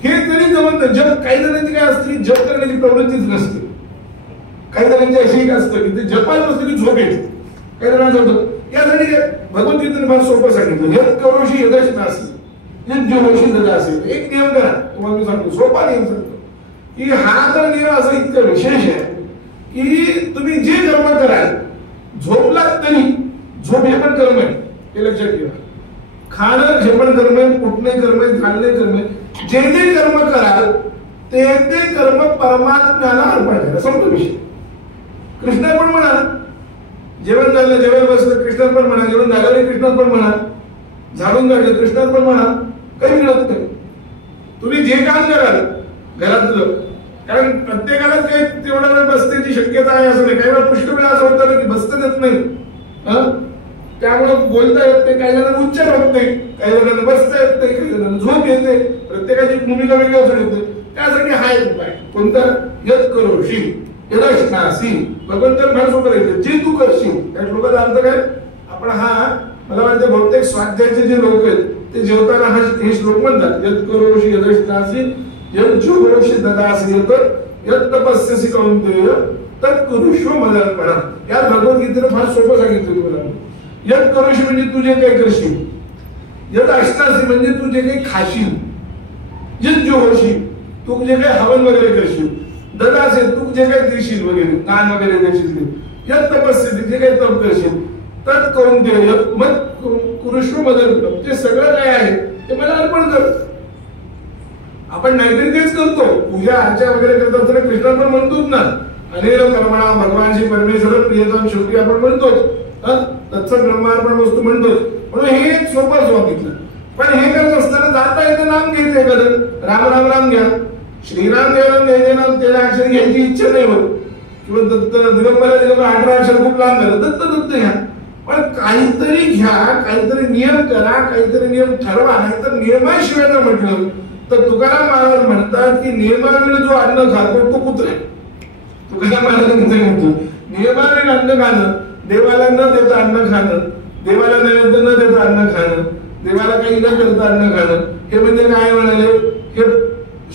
हे जरी जमत नाही, जप काही जणांची काय असते, जप करण्याची प्रवृत्तीच नसते. काही जणांची अशी असतं की ते जपायला नसतं की झोप येते. काही जणांचं होतं. यासाठी भगवद्गीतेने फार सोपं सांगितलं, यत् करोषि यदश्नासि यत् जुहोषि ददासि. एक नियम करा, तुम्हाला मी सांगतो, सोपा नियम सांगतो की हा तर नियम असा इतका विशेष आहे की तुम्ही जे कर्म कराल, झोपलात तरी, झोप हे पण कर्म आहे, हे लक्षात ठेवा. खाणं हे पण कर्म आहे, उठणे कर्म आहे, चालणे कर्म आहे. जे जे कर्म कराल ते ते कर्म परमात्म्याला अर्पण करा, संपला विषय. कृष्णार्पण म्हणा, जेवण झालं, जेवण बसलं कृष्णार्पण म्हणा, जेवण झालं कृष्णार्पण म्हणा, झाडून काढलं कृष्णार्पण म्हणा, काही मिळत नाही. तुम्ही जे काम कराल घरातलं, कारण प्रत्येकालाच काही तेवढा वेळ बसण्याची शक्यता आहे असं नाही. काही वेळा पुष्कळ वेळा असं होतं की बसता येत नाही, त्यामुळे बोलता येत नाही, काही जणांना उच्चार होत नाही, काही जणांना बसता येत नाही, काही जणांना झोप येते, प्रत्येकाची भूमिका वेगळी असू शकते. त्यासाठी हा एक उपाय कोणता, यत् करोषि यदश्नासि. भगवंतन फार सोपं राहायचं, जे तू करशील. त्या श्लोकाचा अर्थ काय, आपण मला वाटतं बहुतेक स्वाध्यायाचे जे लोक आहेत ते जेवताना हे श्लोक म्हणतात, यत् करोषि यदश्नासि यत् जुहोषि ददासि यत् तपस्यसि कौन्तेय तत् कुरुष्व मदर्पणम्. या भगवद्गीतेनं फार सोपं सांगितलं तुम्हाला. यत् करोषि म्हणजे तू जे काही करशील, यत् अश्नासि म्हणजे तू जे काही खाशील, यत् जुहोषि तू जे काही हवन वगैरे करशील, ददासि तू जे काही देशील वगैरे, दान वगैरे देशील, यत् तपस्यसि जे काही तप करशील, तत् कौन्तेय मत कुरुष्व मदर्पणम्. ते सगळं काय आहे ते मला अर्पण कर. आपण नैवेद्यच करतो, पूजा अर्चा वगैरे करत असताना कृष्णार्पण म्हणतोच ना, अनेक कर्मणा भगवान श्री परमेश्वर प्रियतम शेवटी आपण म्हणतोच, तत्सत ब्रह्मार्पण वस्तू म्हणतोच. म्हणून हे एक सोपं सांगितलं. पण हे करत असताना जाता येतं नाम घ्यायचं एखादं, राम राम राम घ्या, श्रीराम देवराम घ्यायचे नाम 13 अक्षर घ्यायची इच्छा नाही होत, किंवा दत्त दिगंबर 18 अक्षर खूप लांब झालं, दत्त दत्त घ्या. पण काहीतरी घ्या, काहीतरी नियम करा, काहीतरी नियम ठरवा. नाही तर नियमाशिवाय जर म्हटलं तर तुकाराम महाराज म्हणतात की नियमाविरुद्ध जो अन्न खातो तो पुत्र आहे. तुकाराम महाराजांचं म्हणतो नियमाविरुद्ध अन्न खाणं, देवाला न देता अन्न खाणं, देवाला नैवेद्य न देता अन्न खाणं, देवाला काही न करता अन्न खाणं, हे म्हणजे काय म्हणाले, हे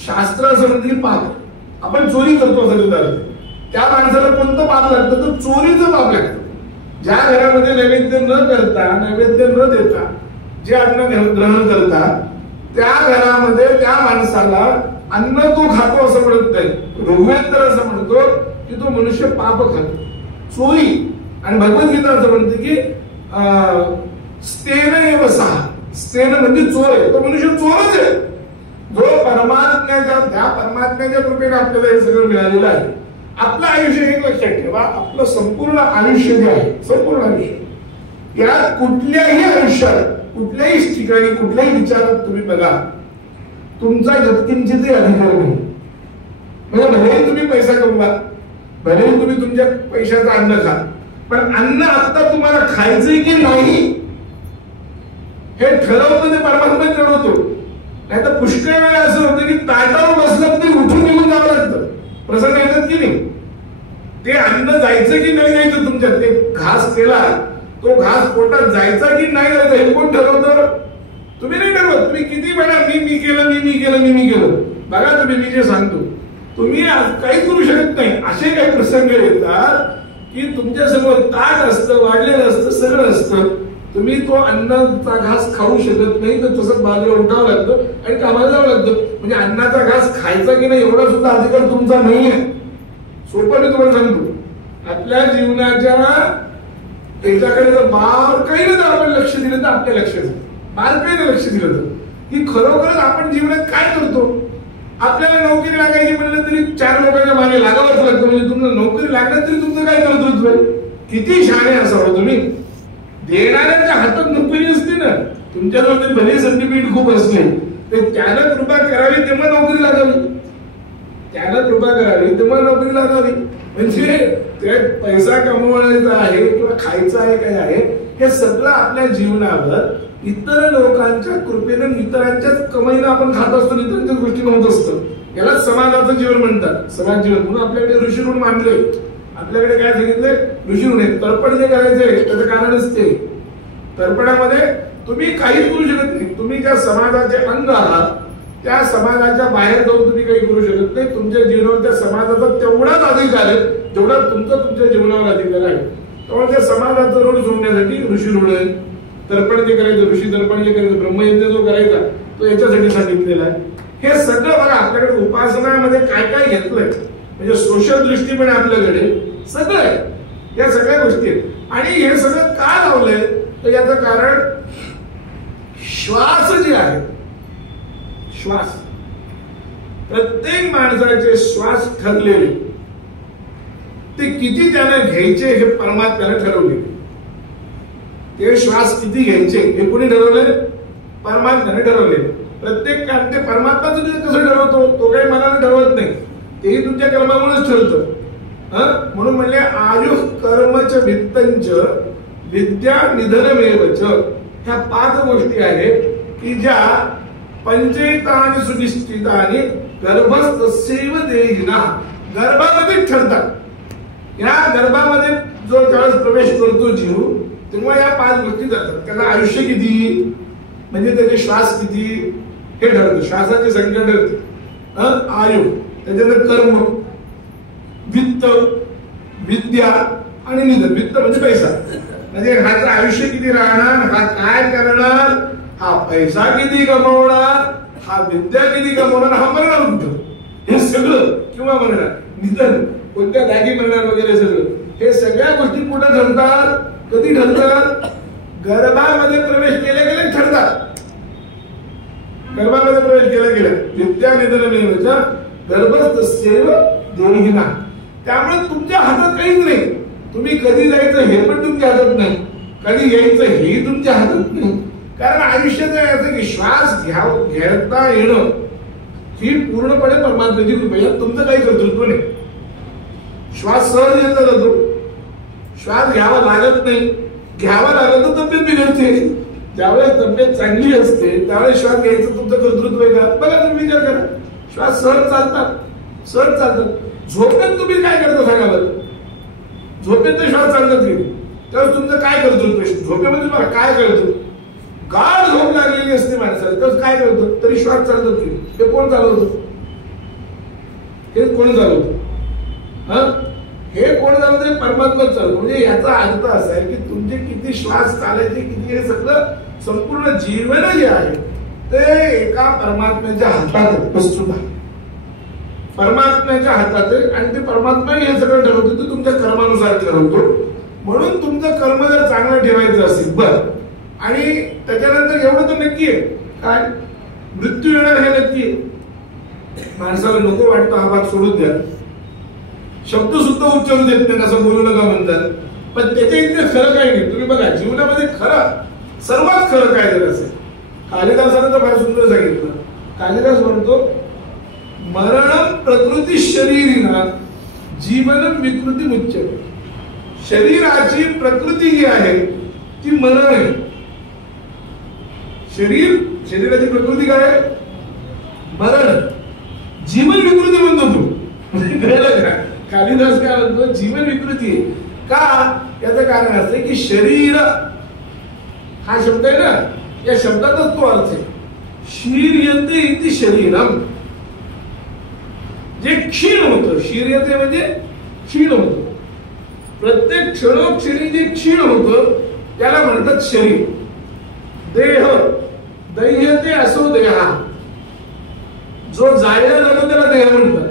शास्त्र असं म्हणते की पाप. आपण चोरी करतो असं अर्थ. त्या माणसाला कोणतं पाप लागतं तर चोरीचं पाप लागतं. ज्या घरामध्ये नैवेद्य न करता, नैवेद्य न देता जे अन्न ग्रहण करतात त्या घरामध्ये त्या माणसाला अन्न तो खातो असं म्हणत नाही. ऋग्वेद तर असं म्हणतो की तो मनुष्य पाप खातो, चोरी. आणि भगवद्गीता असं म्हणते की स्तेन एव सहा, स्तेन म्हणजे चोर आहे, तो मनुष्य चोरच आहे. जो त्या परमात्म्याच्या कृपेने आपल्याला हे सगळं मिळालेलं आहे. आपलं आयुष्य एक लक्षात ठेवा, आपलं संपूर्ण आयुष्य जे आहे, संपूर्ण आयुष्य, या कुठल्याही आयुष्यात कुठल्याही ठिकाणी कुठल्याही विचारात तुम्ही बघा, तुमचा यत्किंचितही अधिकार नाही. म्हणजे भलेही तुम्ही पैसा कमवा, भलेही तुम्ही तुमच्या पैशाचं अन्न खा, पण अन्न आता तुम्हाला खायचंय की नाही हे ठरवतं ते परमात्मा ठरवतो. नाही तर पुष्कळ वेळा असं होतं की ताटावर बसलं तरी उठून निघून जावं लागतं. प्रसंग येतात की नाही? ते अन्न जायचं की नाही जायचं तुमच्यात, ते घास केला तो घास पोटात जायचा की नाही जायचा हे कोण ठरवतं? तुम्ही नाही ठरवत. तुम्ही किती वेळा मी केलं बघा. तुम्ही मी जे सांगतो तुम्ही काही करू शकत नाही. असे काही प्रसंग येतात की तुमच्या समोर ताट असतं, वाढलेलं असतं, सगळं असतं, तुम्ही तो अन्नाचा घास खाऊ शकत नाही, तर तसंच बाजूला उठावं लागतं आणि कामाला जावं लागतं. म्हणजे अन्नाचा घास खायचा की नाही एवढा सुद्धा अधिकार तुमचा नाहीये. सोपं मी तुम्हाला सांगतो. आपल्या जीवनाच्या याच्याकडे जर बारकाईने जर आपण लक्ष दिलं तर आपल्या लक्षात बारकाईने लक्ष दिलं तर की खरोखरच आपण जीवनात काय करतो. आपल्याला नोकरी लागायची म्हणलं तरी 4 लोकांच्या मागे लागावंच लागतं. म्हणजे तुम्हाला नोकरी लागलं तरी तुमचं काय कर्तृत्व आहे? किती शहाणे असावं तुम्ही. देणाऱ्यांच्या हातात नोकरी असते ना, तुमच्याजवळ ते भले सर्टिफिकेट खूप असले ते त्यानं कृपा करावी तेव्हा नोकरी लागावी, त्यानं कृपा करावी तेव्हा नोकरी लागावी. म्हणजे ते पैसा कमवायचा आहे किंवा खायचं आहे काय आहे हे सगळं आपल्या जीवनावर इतर लोकांच्या कृपेनं इतरांच्याच कमाईनं आपण खात असतो, इतरांच्याच गोष्टी होत असतं. याला समाजाचं जीवन म्हणतात. समाज जीवन म्हणून आपल्याकडे ऋषी ऋण मानले. आपल्याकडे काय सांगितलंय? ऋषी ऋण आहे. तर्पण जे करायचंय त्याचं कारणच ते. तर्पणामध्ये तुम्ही काहीच करू शकत नाही. तुम्ही ज्या समाजाचे अंग आहात त्या समाजाच्या बाहेर जाऊन तुम्ही काही करू शकत नाही. तुमच्या जीवनावर त्या समाजाचा तेवढाच अधिकार आहे जेवढा तुमच्या जीवनावर अधिकार आहे. त्यामुळे त्या समाजाचं ऋण सोडण्यासाठी ऋषी ऋण आहे. तर्पण जे करायचं, ऋषी तर्पण जे करायचं, ब्रह्मयज्ञ जो करायचा तो याच्यासाठी सांगितलेला आहे. हे सगळं बघा आपल्याकडे उपासनामध्ये काय काय घेतलंय. म्हणजे सोशल दृष्टी पण आपल्याकडे सगळं आहे. या सगळ्या गोष्टी आहेत. आणि हे सगळं का लावलंय तर याचं कारण श्वास जे आहे, श्वास, प्रत्येक माणसाचे श्वास ठरलेले, ते किती त्याने घ्यायचे हे परमात्म्याने ठरवले. ते श्वास किती घ्यायचे हे कोणी ठरवले? परमात्म्याने ठरवले. प्रत्येक काम ते परमात्मा तुम्ही कसं ठरवतो? तो काही मनाने ठरवत नाही, तेही तुमच्या कर्मामुळेच ठरतं. म्हणून म्हणले आयुष कर्मच वित्तंच विद्या निधनमेवच. ह्या 5 गोष्टी आहेत की ज्या पंचेतानि सुनिश्चितानि गर्भस्थस्यैव देहिना गर्भामध्ये ठरतात. या गर्भामध्ये जो ज्यावेळेस प्रवेश करतो जीव तेव्हा या 5 गोष्टी जातात. त्याचं आयुष्य किती म्हणजे त्याचे श्वास किती हे ठरतं. श्वासाची संख्या ठरते. आयु, त्याच्यानंतर कर्म, वित्त, विद्या आणि निधन. वित्त म्हणजे पैसा. म्हणजे ह्याचं आयुष्य किती राहणार, हा काय करणार, हा पैसा किती कमवणार, हा विद्या किती कमवणार, हा मरणार कुठं हे सगळं, किंवा मरणार निधन कोणत्या जागी मरणार वगैरे सगळं. हे सगळ्या गोष्टी कुठं ठरतात? कधी ठरतात? गर्भामध्ये प्रवेश केल्या गेले ठरतात. गर्भामध्ये प्रवेश केल्या गेल्या विद्या निधन गर्भस्थस्यैव देहिना. त्यामुळे तुमच्या हातात काहीच नाही. तुम्ही कधी जायचं हे पण तुमच्या हातात नाही, कधी यायचं हेही तुमच्या हातात नाही. कारण आयुष्याचं याचं की श्वास घेता येणं ही पूर्णपणे परमात्म्याची कृपा. यात तुमचं काही कर्तृत्व नाही. श्वास सहज घेतला जातो, श्वास घ्यावा लागत नाही. घ्यावा लागत तर तब्येत बिघडते. ज्यावेळेस तब्येत चांगली असते त्यावेळेस श्वास घ्यायचं तुमचं कर्तृत्व आहे का? बघा तुम्ही विचार करा. श्वास सहज चालतात, सहज चालतात. झोपेत तुम्ही काय करता सांगा बरं? झोपेत तर श्वास चालतात की त्यावेळेस तुमचं काय कर्तृत्व? झोपेमध्ये तुम्हाला काय कळतं? गाढ झोप लागलेली असते माणसाला तर काय करतं? तरी श्वास चालतात की हे कोण चालवतं? हे कोण चालवतं? हे कोण चालवतं? परमात्माच चालवतो. म्हणजे याचा अर्थ असा आहे की तुमचे किती श्वास चालायचे, किती हे सगळं संपूर्ण जीवन जे आहे ते एका परमात्म्याच्या हातात सुद्धा परमात्म्याच्या हातात आहे. आणि ते परमात्मा हे सगळं ठरवतो, ते तुमच्या कर्मानुसार ठरवतो. म्हणून तुमचं कर्म जर चांगलं ठेवायचं असेल बरं, आणि त्याच्यानंतर एवढं तर नक्की आहे काय मृत्यू येणार हे नक्की आहे. माणसाला नको वाटतं हा भाग सोडून द्या, शब्द सुद्धा उच्चारू देत नाही असं बोलू नका म्हणतात. पण त्याच्या इतके खरं काही नाही. तुम्ही बघा जीवनामध्ये खरं सर्वात खरं काय जर असेल, कालिदासानं तर फार सुंदर सांगितलं. कालिदास म्हणतो मरणम प्रकृती शरीरिना जीवन विकृती मुच्यते. शरीराची प्रकृती जी आहे ती मरण आहे. शरीराची प्रकृती काय आहे? मरण. जीवन विकृती म्हणतो तू, कळलं का? कालिदास काय म्हणतो? जीवन विकृती आहे. का? याचं कारण असं की शरीर हा शब्द आहे ना, या शब्दातच तो अर्थ आहे. शीर्यते इति शरीरम, जे क्षीण होतं. शीर्यते म्हणजे क्षीण होतं. प्रत्येक क्षणोक्षणी जे क्षीण होतं त्याला म्हणतात शरीर. देह दैह्यते असो देहा, जो जायला जातो त्याला देह म्हणतात.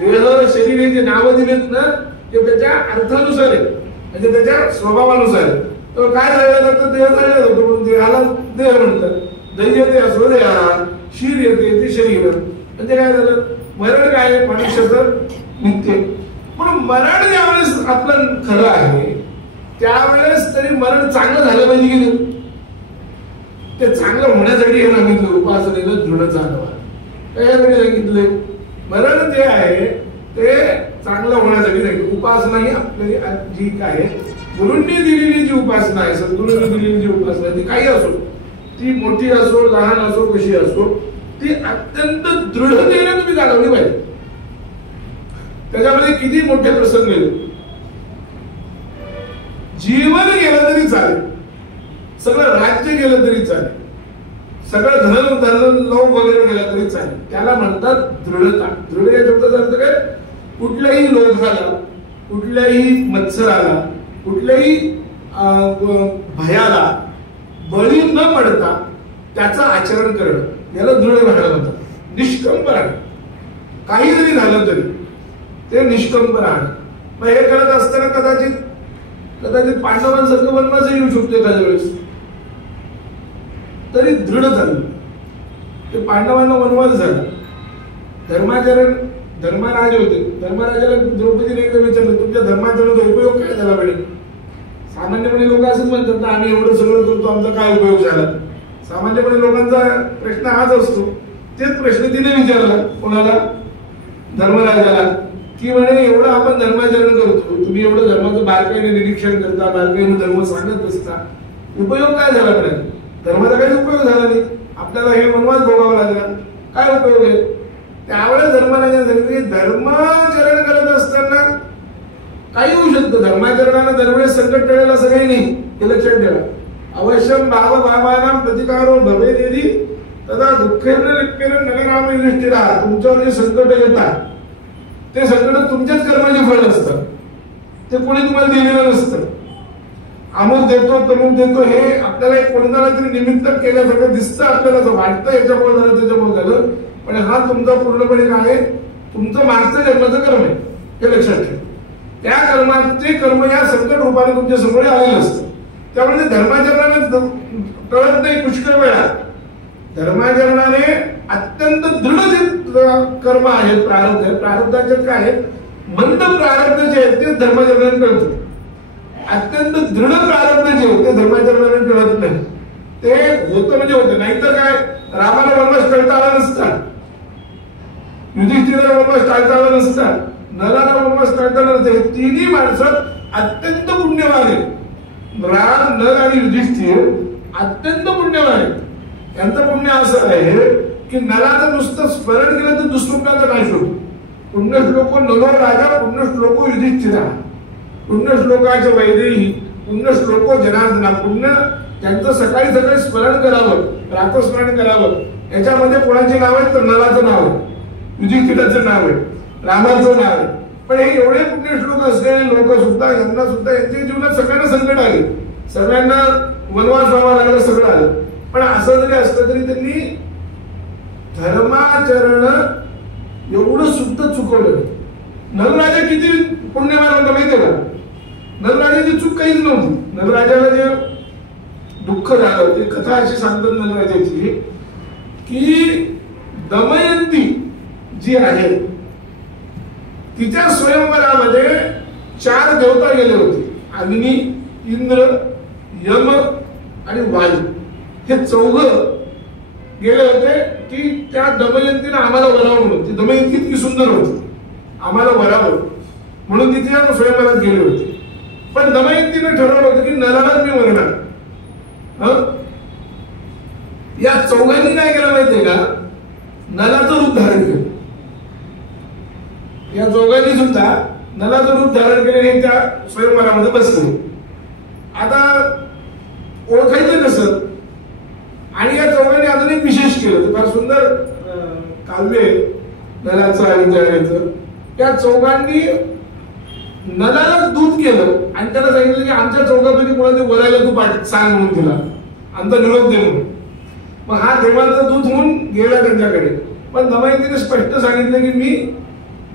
देह शरीर हे जे नावं दिलेत ना ते त्याच्या अर्थानुसार आहे, म्हणजे त्याच्या स्वभावानुसार आहे. तो काय जायला जातो? देह जायला जातो म्हणून देहाला देह म्हणतात. दैह्यते असो देहा, शीर्यते ते शरीर. म्हणजे काय झालं? मरण काय आहे? मनुष्याचं नित्य. पण मरण ज्यावेळेस आपलं खरं आहे त्यावेळेस तरी मरण चांगलं झालं पाहिजे की नाही? ते चांगलं होण्यासाठी हे सांगितलं उपासनेला दृढ चालवा. त्याच्यासाठी सांगितले मरण जे आहे ते चांगलं होण्यासाठी सांगितलं. उपासना ही आपली जी काय गुरूंनी दिलेली जी उपासना आहे, सद्गुरूंनी दिलेली जी उपासना आहे ती काही असो, ती मोठी असो लहान असो कशी असो, ती अत्यंत दृढतेने तुम्ही जाणवली पाहिजे. त्याच्यामध्ये किती मोठे प्रसंग गेले, जीवन गेलं तरी चालेल, सगळं राज्य गेलं तरी चालेल, सगळं धन लोक वगैरे गेलं तरी चालेल, त्याला म्हणतात दृढता. दृढ या शब्दाचा अर्थ काय? कुठल्याही लोभाला, कुठल्याही मत्सराला, कुठल्याही भयाला बळी न पडता त्याचं आचरण करणं, याला दृढ राहणं म्हणतात. निष्कंप राहणं, काही जरी झालं तरी ते निष्कंप राहणं. मग हे करत असताना कदाचित पांडवांसारखं वनवास येऊ शकतो एखाद्या वेळेस, तरी दृढ झालं. ते पांडवांना वनवास झाला. धर्मराज होते. धर्मराजाला द्रौपदीने एकदा विचारलं तुमच्या धर्माचरणाचा उपयोग काय झाला पाहिजे? सामान्यपणे लोक असंच म्हणतात ना, आम्ही एवढं सगळं करतो, आमचा काय उपयोग झाला? सामान्यपणे लोकांचा प्रश्न हाच असतो. तेच प्रश्न तिने विचारला कोणाला? धर्मराजाला. की म्हणे एवढं आपण धर्माचरण करतो, तुम्ही एवढं धर्माचं बारकाईने निरीक्षण करता, बारकाईने धर्म सांगत असता, उपयोग काय झाला? म्हणे धर्माचा काही उपयोग झाला नाही, आपल्याला हे वनवास भोगावा लागला, काय उपयोग आहे? त्यावेळेस धर्मराजाने सांगितलं की धर्माचरण करत असताना काही होऊ शकतं. धर्माचरणाला दरवेळेस संकट टळेल असं काही नाही, हे लक्षात ठेवा. अवश्यम भाव भावानां प्रतिकारो भवेदेवी तदा दुःखेन लिप्येन नगराम युधिष्ठिरा. तुमच्यावर जे संकट येतात ते संकट तुमच्याच कर्माचे फळ असतं, ते कोणी तुम्हाला दिलेलं नसतं. अमुक देतो तमुक देतो हे आपल्याला कोणाला तरी निमित्त केल्यासारखं दिसतं, आपल्याला वाटतं याच्यामुळे झालं त्याच्यामुळे झालं, पण हा तुमचा पूर्णपणे काय आहे? तुमचं मागचं जन्माचं कर्म आहे, हे लक्षात ठेवा. त्या कर्माचे कर्म या संकट रूपाने तुमच्या समोर आलेलं असतं. त्यामुळे धर्माचरणाने टळत नाही. पुष्कळ वेळा धर्माचरणाने अत्यंत दृढ जे कर्म आहेत, प्रारब्ध आहे, प्रारब्धाचे काय आहेत? मंद प्रारब्ध जे आहेत ते धर्माचरणाने टळतं. अत्यंत दृढ प्रारब्ध जे होते धर्माचरणाने टळत नाही. ते होतं म्हणजे होतं, नाहीतर काय रामाला वनवास टळता आला नसता, युधिष्ठिराला वनवास टाळता आला नसता, नलाला वनवास टाळता आला नसता. हे तिन्ही माणसं अत्यंत पुण्यवान आहेत. राम, नल आणि युधिष्ठिर अत्यंत पुण्यवान आहेत. यांचं पुण्य असं आहे की नलाचं नुसतं स्मरण केलं तर दुष्कृत्याचा नाश होतो. पुण्यश्लोको नलो राजा, पुण्यश्लोको युधिष्ठिरा, पुण्यश्लोकाचे वैदेही, पुण्यश्लोको जनार्दना. पुण्य त्यांचं सकाळी सकाळी स्मरण करावं, प्रातस्मरण करावं. याच्यामध्ये कोणाची नाव आहे? तर नलाचं नाव आहे, युधिष्ठिराचं नाव आहे, रामाचं नाव आहे. पण हे एवढे पुण्यश्लोक असलेले लोक सुद्धा, यांना सुद्धा यांच्या जीवनात सगळ्यांना संकट आले, सगळ्यांना वनवास व्हावा लागला, सगळं आलं. पण असं जरी असलं तरी त्यांनी धर्माचरण एवढं सुद्धा चुकवलं. नलराजा किती पुण्यवान होता माहितीये का? नलराजाची चूक काहीच नव्हती. नलराजाला जे दुःख झालं ते कथा अशी सांगतात नलराजाची की दमयंती जी आहे तिच्या स्वयंवरामध्ये 4 देवता गेले होते. अग्नी, इंद्र, यम आणि वायू. हे 4 गेले होते की त्या दमयंतीनं आम्हाला वरावं म्हणून. ती दमयंती इतकी सुंदर होती, आम्हाला वरावं म्हणून तिथे स्वयंवरात गेले होते. पण दमयंतीनं ठरवलं होतं की नलालाच मी वरणार. या चौघांनी काय केलं माहितीये का, नलाचं रूप धारण केलं. या चौघांनी सुद्धा नलाचं रूप धारण केले आणि त्या स्वयंवरामध्ये बसले. आता ओळखायचं कसं, आणि या चौघांनी अजून एक विशेष केलं, फार सुंदर काव्य नलाचं आणि जयाचं. त्या चौघांनी नलाला दूत केलं आणि त्याला सांगितलं की आमच्या चौघांपैकी कोणाच्या वरायला तू सांग म्हणून दिला, आमचा निरोप दे म्हणून. मग हा देवाचा दूत होऊन गेला त्यांच्याकडे. पण दमयंतीने स्पष्ट सांगितलं की मी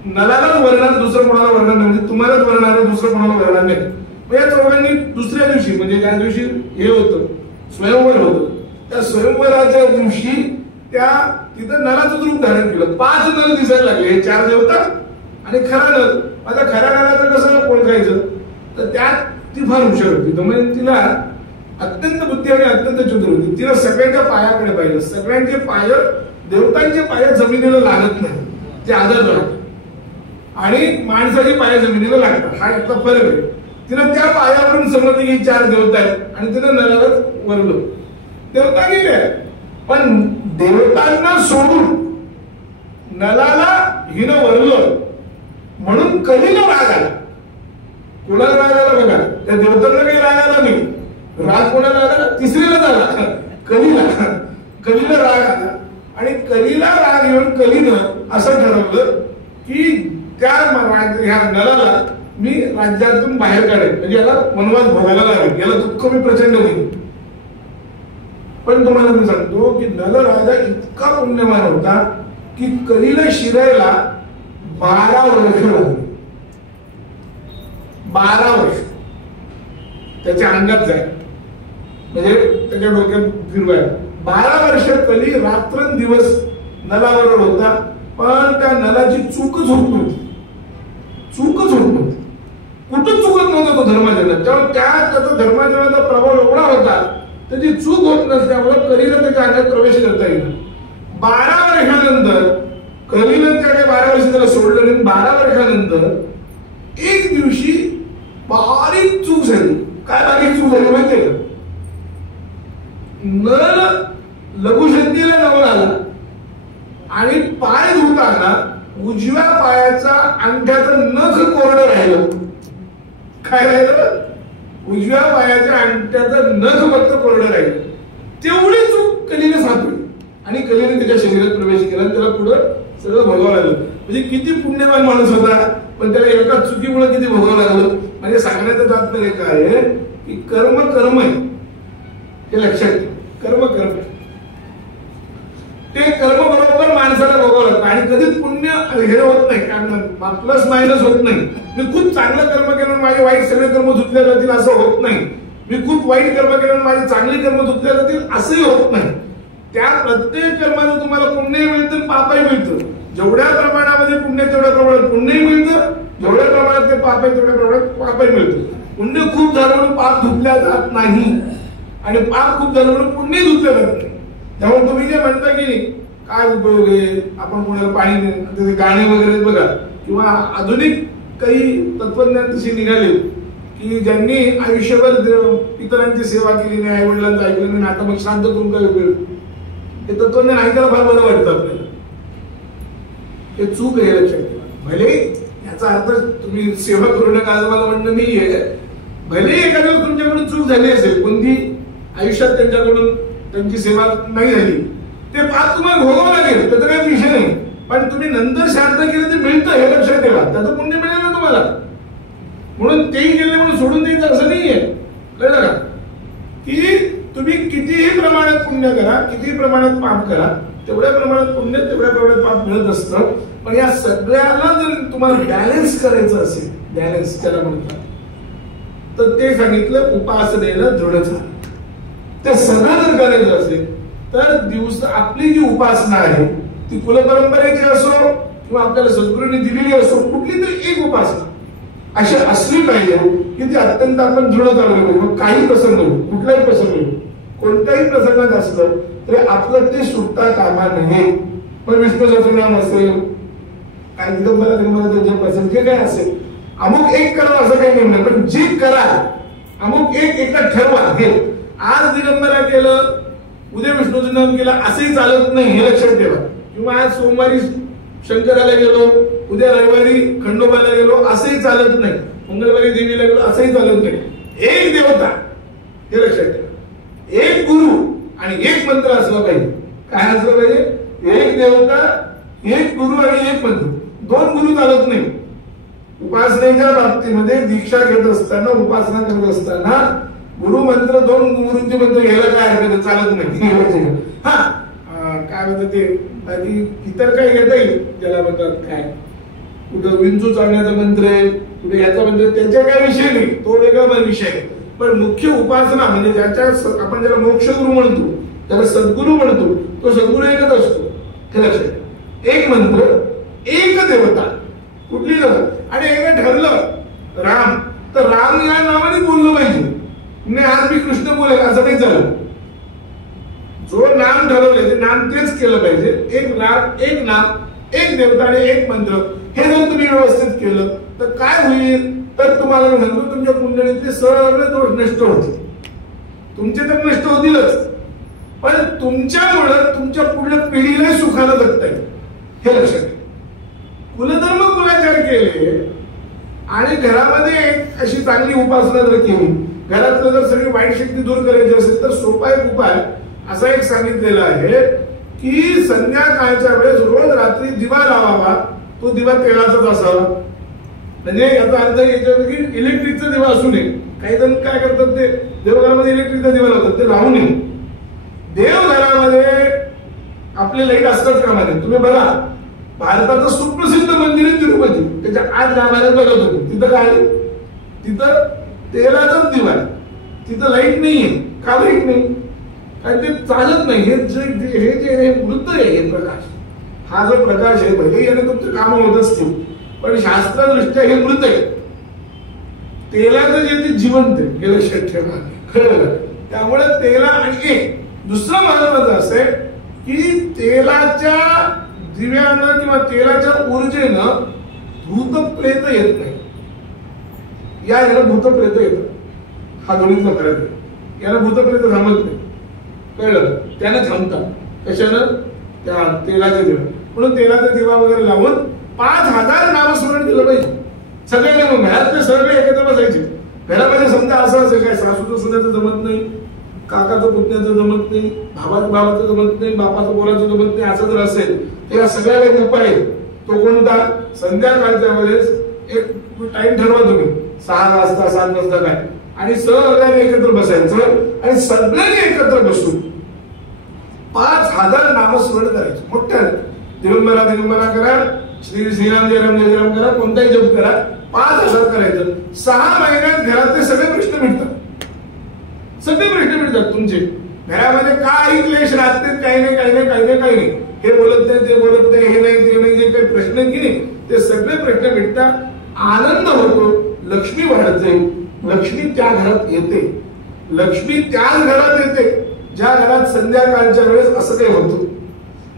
नलालाच वरणार, दुसरं कोणाला वरणार नाही, म्हणजे तुम्हालाच वरणार आहे, दुसरं कोणाला वरणार नाही. मग या चौघांनी दुसऱ्या दिवशी, म्हणजे ज्या दिवशी हे होतं स्वयंवर होतं, त्या स्वयंवराच्या दिवशी त्या तिथं नलाचं रूप धारण केलं. 5 नल दिसायला लागले, हे 4 देवता आणि खरा नल. आता खऱ्या नलाचं कसं ओळखायचं, तर त्यात ती फार हुशार होती. दमयंतीला अत्यंत बुद्धी आणि अत्यंत चतुर होती. तिला सगळ्यांच्या पायाकडे पाहिलं. सगळ्यांचे पाय, देवतांचे पाय जमिनीला लागत नाही, ते आदर लागतात, आणि माणसाचे पाय जमिनीला लागतात. हा यातला फरक आहे. तिनं त्या पायावरून समजली की 4 देवता आहेत आणि तिनं नलालाच वरलं. देवता गेले, पण देवतांना सोडून नलाला हिनं वरलं म्हणून कलीला राग आला. कोणाला राग आला बघा, त्या देवतांना काही राग आला नाही. राग कोणाला आला, तिसरीला झाला, कलीला राग आला. आणि कलीला राग येऊन कलीनं असं ठरवलं की त्या ह्या नलाला मी राज्यातून बाहेर काढेन, म्हणजे याला वनवास भोगायला लागेल, याला दुःख मी प्रचंड देईन. पण तुम्हाला मी सांगतो की नल राजा इतका पुण्यवान होता की कलीला शिरायला 12 वर्ष लागली. 12 वर्ष त्याच्या अंगात जाय, म्हणजे त्याच्या डोक्यात फिरवाय. 12 वर्ष कली रात्रंदिवस नलाबरोबर होता. पण त्या नलाची चूकच होत नव्हती, चूकच होत नव्हती, कुठंच चुकत नव्हता तो धर्माचरणात. तेव्हा त्याचा धर्माचरणाचा प्रभाव एवढा होता, त्याची चूक होत नसल्यामुळे कलीला त्याच्या अंगात प्रवेश करता येईल. 12 वर्षानंतर कलीनं त्याने 12 वर्ष त्याला सोडलं आणि 12 वर्षानंतर एक दिवशी बारीक चूक झाली. काय बारीक चूक झाली माहितीये का, नल लघुशंतीला जाऊन आला आणि पाय धुताना उजव्या पायाचा अंगठ्याचं नख कोरडं राहिलं. काय राहिलं, उजव्या पायाच्या अंगठ्याचं नख फक्त कोरडं राहिलं. तेवढी चूक कलीने सापडली आणि कलीने त्याच्या शरीरात प्रवेश केला आणि त्याला पुढं सगळं भोगावं लागलं. म्हणजे किती पुण्यवान माणूस होता, पण त्याला एका चुकीमुळे किती भोगावं लागलं. म्हणजे सांगण्याचं तात्पर्य काय आहे की कर्म कर्म आहे, हे लक्षात ठेवा. कर्म कर्म ते कर्म बरोबर माणसाला भोगावं लागतं. आणि कधीच पुण्य हे होत नाही, कारण प्लस मायनस होत नाही. मी खूप चांगलं कर्म केलं माझे वाईट सगळे कर्म धुतले जातील असं होत नाही. मी खूप वाईट कर्म केलं माझे चांगले कर्म धुतले जातील असंही होत नाही. त्या प्रत्येक कर्माचं तुम्हाला पुण्य मिळतं, पापही मिळतं. जेवढ्या प्रमाणामध्ये पुण्य तेवढ्या प्रमाणात पुण्यही मिळतं, जेवढ्या प्रमाणात ते पाप आहे तेवढ्या प्रमाणात पापही मिळतं. पुण्य खूप झालं म्हणून पाप धुतल्या जात नाही आणि पाप खूप झालं म्हणून पुण्य धुतल्या जात नाही. त्यामुळे तुम्ही जे म्हणता की काय उपयोग आहे, आपण कोणाला पाणी गाणे वगैरे बघा, किंवा आधुनिक काही तत्वज्ञान तशी निघाले की ज्यांनी आयुष्यभर इतरांची सेवा केली नाही, आई वडिलांचं ऐकलं नाही, आता मग शांत करून काय उपयोग. हे तत्वज्ञान ऐकायला फार बरं वाटतं आपल्याला. हे चूक आहे, लक्षात ठेवा. भले याचा अर्थ तुम्ही सेवा करू नका असं मला म्हणणं नाहीये. भले एखाद्या तुमच्याकडून चूक झाली असेल, कोणती आयुष्यात त्यांच्याकडून त्यांची सेवा नाही झाली, ते पाप तुम्हाला भोगावं लागेल, त्याचा काही विषय नाही. पण तुम्ही नंतर शांत केलं ते मिळतं, हे लक्षात ठेवा. त्याचं पुण्य मिळेल ना तुम्हाला, म्हणून तेही केलं म्हणून सोडून द्यायचं असं नाहीये. कळलं का, की तुम्ही कितीही प्रमाणात पुण्य करा, कितीही प्रमाणात पाप करा, तेवढ्या प्रमाणात पुण्य तेवढ्या प्रमाणात पाप मिळत असतं. पण या सगळ्याला जर तुम्हाला बॅलन्स करायचं असेल, बॅलन्स त्याला म्हणतात, तर ते सांगितलं उपासनेला दृढ झालं. ते सगळं जर करायचं असेल तर दिवस आपली जी उपासना आहे ती कुलपरंपरेची असो किंवा आपल्याला सद्गुरूंनी दिलेली असो, कुठली तरी एक उपासना अशी असली पाहिजे की ती अत्यंत आपण दृढ चालवली पाहिजे. मग काही प्रसंग, कुठलाही प्रसंग, कोणत्याही प्रसंगात असलं तरी आपलं ते सुटता कामा नये. पण विष्णू सहस्रनाम असेल, काय दिगंबरा दिगंबरा जप असेल, जे काय असेल, अमुक एक करा असं काही नाही, पण जे करा अमुक एक एकदा ठरवा. हे आज दिगंबरा केलं, उद्या विष्णूचं नाम केलं असंही चालत नाही, हे लक्षात ठेवा. किंवा आज सोमवारी शंकराला गेलो, उद्या रविवारी खंडोबाला गेलो असंही चालत नाही, मंगळवारी देवीला गेलो असंही चालत नाही. एक देवता हे लक्षात ठेवा, एक गुरु आणि एक मंत्र असला पाहिजे. काय असलं पाहिजे? एक देवता, एक गुरु आणि एक मंत्र. दोन गुरु चालत नाही. उपासनेच्या बाबतीमध्ये दीक्षा घेत असताना, उपासना करत असताना गुरु मंत्र, दोन गुरुंचे मंत्र घ्यायला काय हरकत, चालत नाही. हा काय म्हणतात ते, बाकी इतर काही घेता येईल, ज्याला म्हणतात काय, कुठं विंचू चालण्याचा मंत्र आहे, कुठे ह्याचा मंत्र, त्यांच्या काय विषय नाही, तो वेगळा विषय आहे. पण मुख्य उपासना म्हणजे ज्याच्या आपण ज्याला मोक्षगुरु म्हणतो, त्याला सद्गुरु म्हणतो, तो सद्गुरु एकच असतो. हे लक्षात. एक मंत्र, एक देवता, कुठली देवता. आणि एकदा ठरलं राम, तर राम या नावाने बोललं पाहिजे. नाही आज मी कृष्ण बोलेल असं नाही चालत. जो नाम ठरवले ते नाम तेच केलं पाहिजे. एक राम, एक नाम, एक देवता आणि एक मंत्र, हे जर तुम्ही व्यवस्थित केलं तर काय होईल, तर तुम्हाला मी सांगतो तुमच्या कुंडलीतले सगळे दोष नष्ट होतील. तुमचे तर नष्ट होतीलच, पण तुमच्यामुळं तुमच्या पुढल्या पिढीला सुखानं जगता येईल, हे लक्षात घ्या. कुलधर्म कुलाचार केले आणि घरामध्ये अशी चांगली उपासना जर केली, घरातलं जर सगळी वाईट शक्ती दूर करायची असेल तर सोपा एक उपाय असा एक सांगितलेला आहे की संध्याकाळच्या वेळेस रोज रात्री दिवा लावावा. तो दिवा तेलाचाच असावा. म्हणजे याचा अर्थ याच्यावर की इलेक्ट्रिकचा दिवा असू नये. काही जण काय करतात, ते देवघरामध्ये इलेक्ट्रिकचा दिवा लावतात, ते लावू नये. देवघरामध्ये आपले लाईट असतात कामा नये. तुम्ही बघा, भारताचं सुप्रसिद्ध मंदिर आहे तिरुपती, त्याच्या आज रामायणात बघत होते, तिथं काय, तिथं तेलाचाच दिवा आहे, तिथं लाईट नाहीये. का लाईट नाही? कारण ते चालत नाही. हे जे वृत्त आहे, हे प्रकाश, हा जो प्रकाश आहे, भले याने तुमचं काम होत असतील, पण शास्त्रदृष्ट्या हे मृत आहे. तेलाचं जे ते जिवंत आहे, हे लक्षात ठेवा. कळलं? त्यामुळे तेला आणि एक दुसरं महत्वाचं असं आहे की तेलाच्या दिव्यानं किंवा तेलाच्या ऊर्जेनं भूत प्रेत येत नाही. याला भूत प्रेत येतं, हा दोन्हीतला फरक आहे. याला भूत प्रेत थांबत नाही. कळलं? त्यानं थांबतात. कशानं? त्या तेलाच्या दिव्या. म्हणून तेलाचा दिवा वगैरे लावून 5000 नामस्मरण केलं पाहिजे. सगळे मग घरातले सगळे एकत्र बसायचे. घरामध्ये समजा असं असेल काय, सासूचं सुद्धाचं जमत नाही, काकाचं पुतण्याचं जमत नाही, भावाचं जमत नाही, बापाचं बोलाचं जमत नाही, असं जर असेल तर या सगळ्या काही उपाय आहे. तो कोणता? संध्याकाळच्या वेळेस एक टाइम ठरवा तुम्ही, 6 वाजता 7 वाजता काय, आणि सगळ्यांनी एकत्र बसायचं आणि सगळ्यांनी एकत्र बसून 5000 नामस्मरण करायचं. मोठ्या दिगंबरा दिगंबरा करा, श्री श्रीराम जय राम जय राम करा, कोणताही जप करा, 5000 करायचं. 6 महिन्यात घरातले सगळे प्रश्न मिटतात. सगळे प्रश्न मिटतात तुमचे. घरामध्ये काही क्लेश राहत नाही, काही नाही काही नाही काही नाही काही नाही. हे बोलत नाही, ते बोलत नाही, हे नाही ते नाही, जे काही प्रश्न की नाही ते सगळे प्रश्न मिटतात. आनंद होतो, लक्ष्मी वाढते, लक्ष्मी त्या घरात येते. लक्ष्मी त्याच घरात येते ज्या घरात संध्याकाळच्या वेळेस असं काही होतं.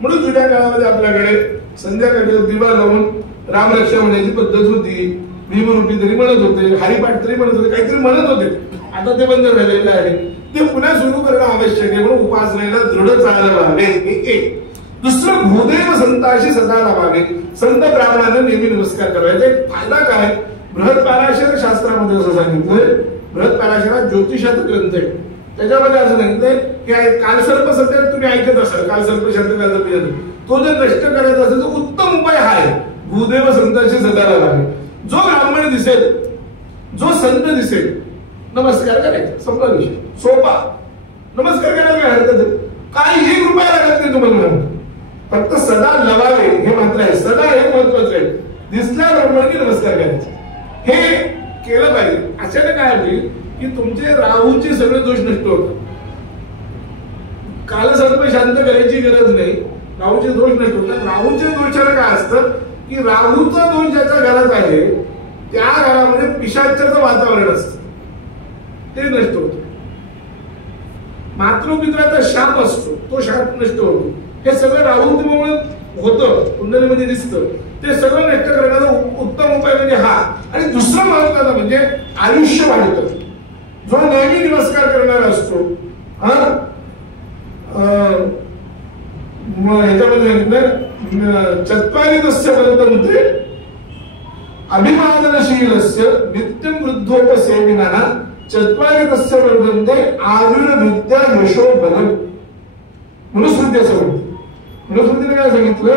म्हणून जुन्या काळामध्ये आपल्याकडे संध्याकाळी दिवा लावून रामरक्षा म्हणायची पद्धत होती. भीमरूपी तरी म्हणत होते, हरिपाठ तरी म्हणत होते, काहीतरी म्हणत होते. आता ते बंद झालेलं आहे. ते पुन्हा सुरू करणं आवश्यक आहे. म्हणून उपासनेला दृढ चालावे. एक दुसरं, भूदेव संताशी सदा लावावे. संत ब्राह्मणांना नेहमी नमस्कार करायचा. एक फायदा काय, बृहत्पराशर शास्त्रामध्ये असं सांगितलंय. बृहत्पराशर ज्योतिषाचा ग्रंथ आहे. त्याच्यामध्ये असं सांगितलंय की कालसर्प सध्या तुम्ही ऐकत असाल, कालसर्प शब्द कालसर्प, तो जर नष्ट करायचा असेल तर उत्तम उपाय हा आहे, भूदेव संतांशी सदा लावावे. जो ब्राह्मण दिसेल, जो संत दिसेल, नमस्कार करायचा. संपला विषय. सोपा. नमस्कार करायला काय हरकत आहे? काही कृपया लागत नाही तुम्हाला. फक्त सदा लवावे हे मात्र आहे. सदा हे महत्वाचं आहे. दिसल्या ब्राह्मण की नमस्कार करायचे. हे केलं पाहिजे. अशाने काय होईल की तुमचे राहूचे सगळे दोष नष्ट होतात. कालसर्प शांत करायची गरज नाही, राहूचे दोष नष्ट होतात. राहूचे दोषाला काय असतं की राहूचा दोष ज्याच्या घरात आहे त्या घरामध्ये पिशाचाचं वातावरण असतं, ते नष्ट होतं. मातृपित्राचा शाप असतो, तो शाप नष्ट होतो. हे सगळं राहुलमुळे होतं, कुंडलीमध्ये दिसतं. ते सगळं नष्ट करण्याचा उत्तम उपाय म्हणजे हा. आणि दुसरं महत्वाचं म्हणजे आयुष्य वाढतं. जो नेहमी नमस्कार करणारा असतो, ह्याच्यामध्ये सांगितलं चत्वारी तस्य वर्तन्ते अभिवादनशीलस्य नित्यं वृद्धोपसेविनः चत्वारी तस्य वर्तन्ते आयुर्विद्या यशो बलम. मनुस्मृतीने काय सांगितलं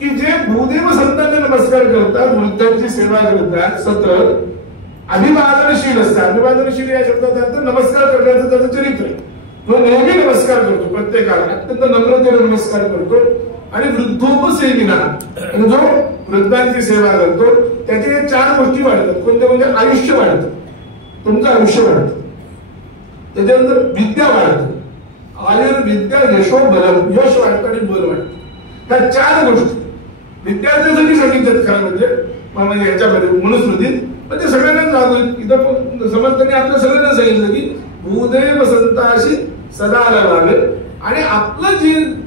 की जे भूदेव संतांना नमस्कार करतात, वृद्धांची सेवा करतात, सतत अभिवादनशील असतात. अभिवादनशील या शब्दाचा अर्थ नमस्कार करण्याचं त्याचं चरित्र आहे. तो नेहमी नमस्कार करतो, प्रत्येकाला अत्यंत नम्रतेने नमस्कार करतो. आणि वृद्धोपसेविना जो वृद्धांची सेवा करतो, त्याचे 4 गोष्टी वाढतात. कोणत्या? म्हणजे आयुष्य वाढतं, तुमचं आयुष्य वाढतं. त्याच्यानंतर विद्या वाढते, आयुर्विद्या यशो बलम, यश वाढतं आणि बल वाढतं. ह्या 4 गोष्टी विद्यार्थ्यांसाठी सांगितलं खरं म्हणजे याच्यामध्ये मनुस्मृतीत. पण ते सगळ्यांनाच लागू. इथं समर्थांनी आपल्या सगळ्यांना सांगितलं की भूदेव संताशी सदा लागावे आणि आपलं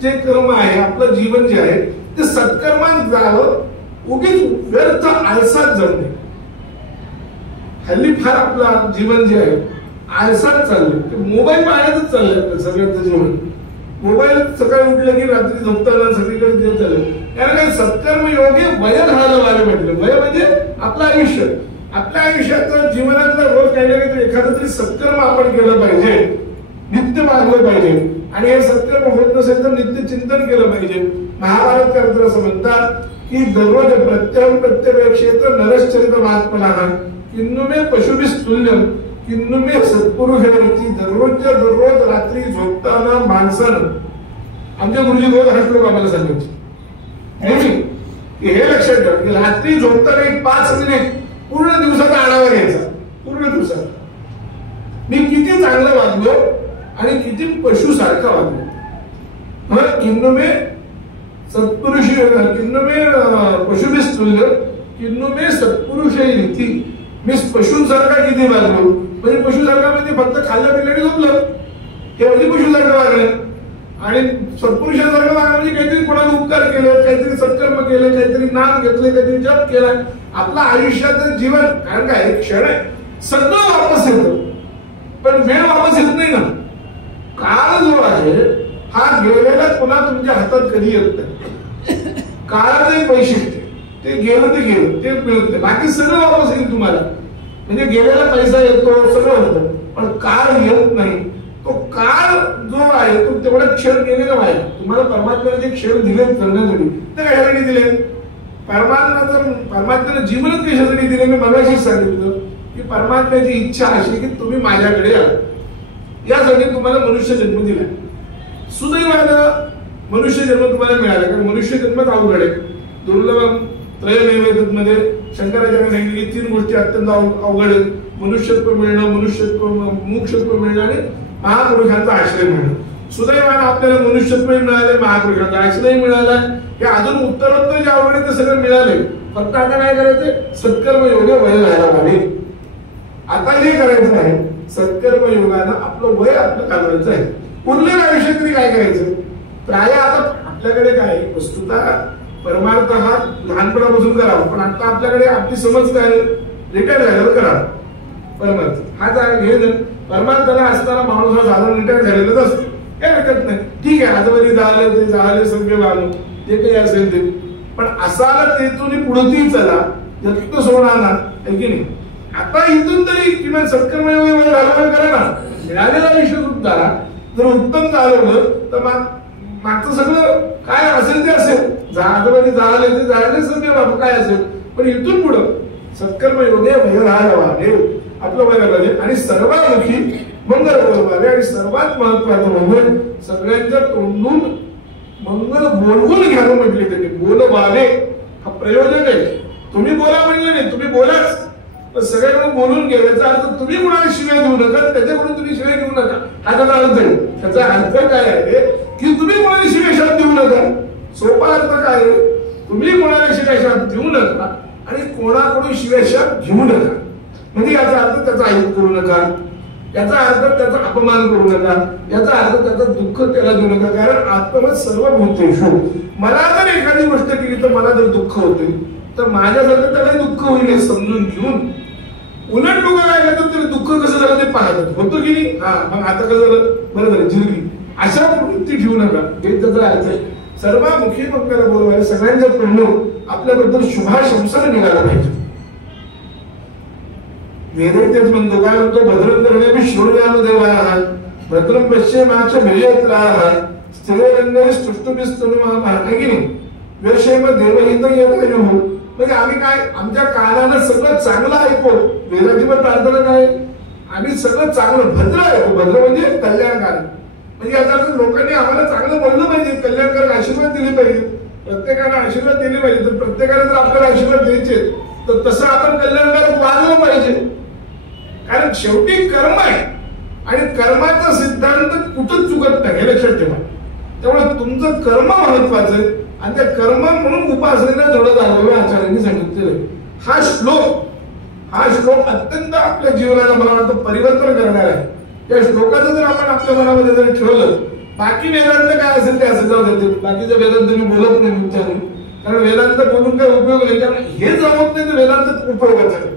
जे कर्म आहे, आपलं जीवन जे आहे ते सत्कर्मात जावं, उगीच व्यर्थ आळसात जाऊ नये. हल्ली फार आपलं जीवन जे आहे आळसात चाललंय, मोबाईल पाहण्यातच चाललंय आपलं सगळ्यांचं जीवन. मोबाईल सकाळी उठलं की रात्री झोपताना सगळीकडे ते चाललंय. त्याला काही सत्कर्म योगी वय घालवावे म्हटलं. वय म्हणजे आपलं आयुष्य. आपल्या आयुष्यात जीवनातला रोज काही ना काहीतरी एखादं तरी सत्कर्म आपण केलं पाहिजे, नित्य मागलं पाहिजे. आणि हे सत्कर्म होत नसेल तर नित्य चिंतन केलं पाहिजे. महाभारत करत असं म्हणतात की दररोज प्रत्यवेक्षेत नरश्चरित महात्मना किन्नुमे पशुभिस्तुल्यम किन्नुमे सत्पुरुषेवरती. दररोजच्या दररोज रात्री झोपताना माणसानं, आमच्या गुरुजी रोज हा श्लोक आम्हाला सांगायचे नेहमी, हे लक्षात ठेवा की रात्री झोपताना एक 5 मिनिट पूर्ण दिवसाचा आढावा घ्यायचा. पूर्ण दिवसाचा मी किती चांगलं वागलो आणि किती पशु सारखा वागलो. किन्नुमे सत्पुरुषी किन्नुमे पशुभिस्तुल्य किन्नुमे सत्पुरुषैरिती. मी पशुसारखा किती वागलो. म्हणजे पशुसारखा म्हणजे फक्त खाल्लं पिल्लं आणि झोपलं, हे म्हणजे पशुसारखं वागणं. आणि सत्पुरुषासारखं वागणं म्हणजे काहीतरी कोणाला उपकार केले, काहीतरी सत्कर्म केले, काहीतरी नाम घेतले, काहीतरी जप केला. आपलं आयुष्याचं जीवन, कारण काय एक क्षण आहे, सगळं वापस येतं पण वेळ वापस येत नाही ना. काळ जो आहे हा गेलेला पुन्हा तुमच्या हातात कधी येत नाही. काळाचं एक वैशिष्ट्य, ते गेलं ते गेलं, ते मिळत नाही. बाकी सगळं वापस येईल तुम्हाला. म्हणजे गेलेला पैसा येतो, सगळं होतं, पण काळ येत नाही. तो काळ जो आहे तो तेवढा क्षण गेलेला आहे. तुम्हाला परमात्म्याने जे क्षण दिले करण्यासाठी, ते कशासाठी दिले? परमात्म्याने जीवनच कशासाठी दिले? मी मगाशीच सांगितलं की परमात्म्याची इच्छा अशी की तुम्ही माझ्याकडे या, यासाठी तुम्हाला मनुष्य जन्म दिला. सुदैवानं मनुष्य जन्म तुम्हाला मिळाला, कारण मनुष्य जन्मच अवघड आहे, दुर्लभ. त्रयमेव मध्ये शंकराचार्य सांगितले की 3 गोष्टी अत्यंत अवघड आहेत: मनुष्यत्व मिळणं, मुमुक्षत्व मिळणं आणि महापुरुषांचा आश्रय मिळणं. सुदैवानं आपल्याला मनुष्यत्वही मिळाले, महापुरुषांचा आश्रय मिळाला. हे अजून उत्तरोत्तर जे आवड ते सगळं मिळाले. फक्त आता काय करायचंय? सत्कर्म योगे वय व्हायला हवे. आता जे करायचं आहे सत्कर्म योगानं आपलं वय आपलं घालवायचं आहे. उरलेलं आयुष्य तरी काय करायचं? प्राय आता आपल्याकडे काय वस्तुतः परमार्थ हा लहानपणापासून करावा, पण आता आपल्याकडे आपली समज काय, रिटायर झाल्यावर करावा परमार्थ. हा हे परमार्थाला असताना माणूस हा साधारण रिटायर झालेलाच असतो, काय हरकत नाही. ठीक आहे, आजवरी झालं ते झाले सगळे वागून जे काही असेल ते, पण असाला तेथून पुढेही चला, यत्न सोडा ना, आहे की नाही. आता इथून तरी किंवा सत्कर्म घालवण करा ना. मिळालेला आयुष्य सुद्धा जर उत्तम चालवलं तर मागचं सगळं काय असेल ते असेल. आजवरी झाले ते झाले सगळे बाबा काय असेल, पण इथून पुढं सत्कर्म योगे वय राहावा, हे आपलं वय पाहिजे. आणि सर्वांमुखी मंगल बोलवावे. आणि सर्वात महत्वाचं म्हणजे सगळ्यांच्या तोंडून मंगल बोलवून घ्यावं म्हटले त्यांनी. बोलवावे हा प्रयोजक आहे. तुम्ही बोला म्हणलं नाही, तुम्ही बोलाच, पण सगळ्यांकडून बोलून घ्या. याचा अर्थ तुम्ही कोणाला शिव्या देऊ नका, त्याच्याकडून तुम्ही शिव्या घेऊ नका, हा त्याचा अर्थ आहे. त्याचा अर्थ काय आहे की तुम्ही कोणाला शिव्याशाप देऊ नका. सोपा अर्थ काय आहे? तुम्ही कोणाला शिव्याशाप देऊ नका आणि कोणाकडून शिव्याशाप घेऊ नका. म्हणजे याचा अर्थ त्याचा ऐक करू नका. याचा अर्थ त्याचा अपमान करू नका, याचा अर्थ त्याचं दुःख त्याला देऊ नका. कारण आत्मवत सर्व भूतेषु, मला जर एखादी गोष्ट केली तर मला जर दुःख होते तर माझ्यासारखं त्याला दुःख होईल हे समजून घेऊन उलट लोक काय करतात तरी दुःख कसं झालं ते पाहतात. होतं की नाही, हा मग आता कसं झालं, बरं झालं जिरली, अशा वृत्ती ठेवू नका. हे त्याचा अर्थ आहे. सर्वामुखी मंगल बोलवायला सगळ्यांच्या तोंडून आपल्याबद्दल शुभाशंसर निघाला पाहिजे. वेदही तेच म्हणतो, काय म्हणतो, भद्रं करणे श्रोण्याम देवाः भद्रं पश्येमाच भेयत्राः स्थिररण्ये स्तुष्टुभिस्तनुमाः. आहे की नाही, वेशेम देवहित यतयुः. म्हणजे आम्ही काय, आमच्या कानानं सगळं चांगलं ऐकू. वेदाची पण प्रार्थना काय, आम्ही सगळं चांगलं भद्र ऐकू. भद्र म्हणजे कल्याणकार. म्हणजे आता लोकांनी आम्हाला चांगलं बोललं पाहिजे, कल्याणकार आशीर्वाद दिले पाहिजे, प्रत्येकाला आशीर्वाद दिले पाहिजे. तर प्रत्येकाला जर आपल्याला आशीर्वाद द्यायचे तर तसं आपण कल्याणकार वागलं पाहिजे. कारण शेवटी कर्म आहे आणि कर्माचा सिद्धांत कुठंच चुकत नाही, हे लक्षात ठेवा. त्यामुळे तुमचं कर्म महत्वाचं आहे आणि त्या कर्म म्हणून उपासनेला जोडत आलेलं आचार्यांनी सांगितलेलं आहे. हा श्लोक अत्यंत आपल्या जीवनाला मला वाटतं परिवर्तन करणार आहे. त्या श्लोकाचं जर आपण आपल्या मनामध्ये जर ठेवलं, बाकी वेदांत काय असेल ते असेल जाऊ देते. बाकीचं वेदांत मी बोलत नाही तुमच्याने, कारण वेदांत बोलून काही उपयोग नाही. कारण हे जमत नाही तर वेदांत उपयोगाचं आहे.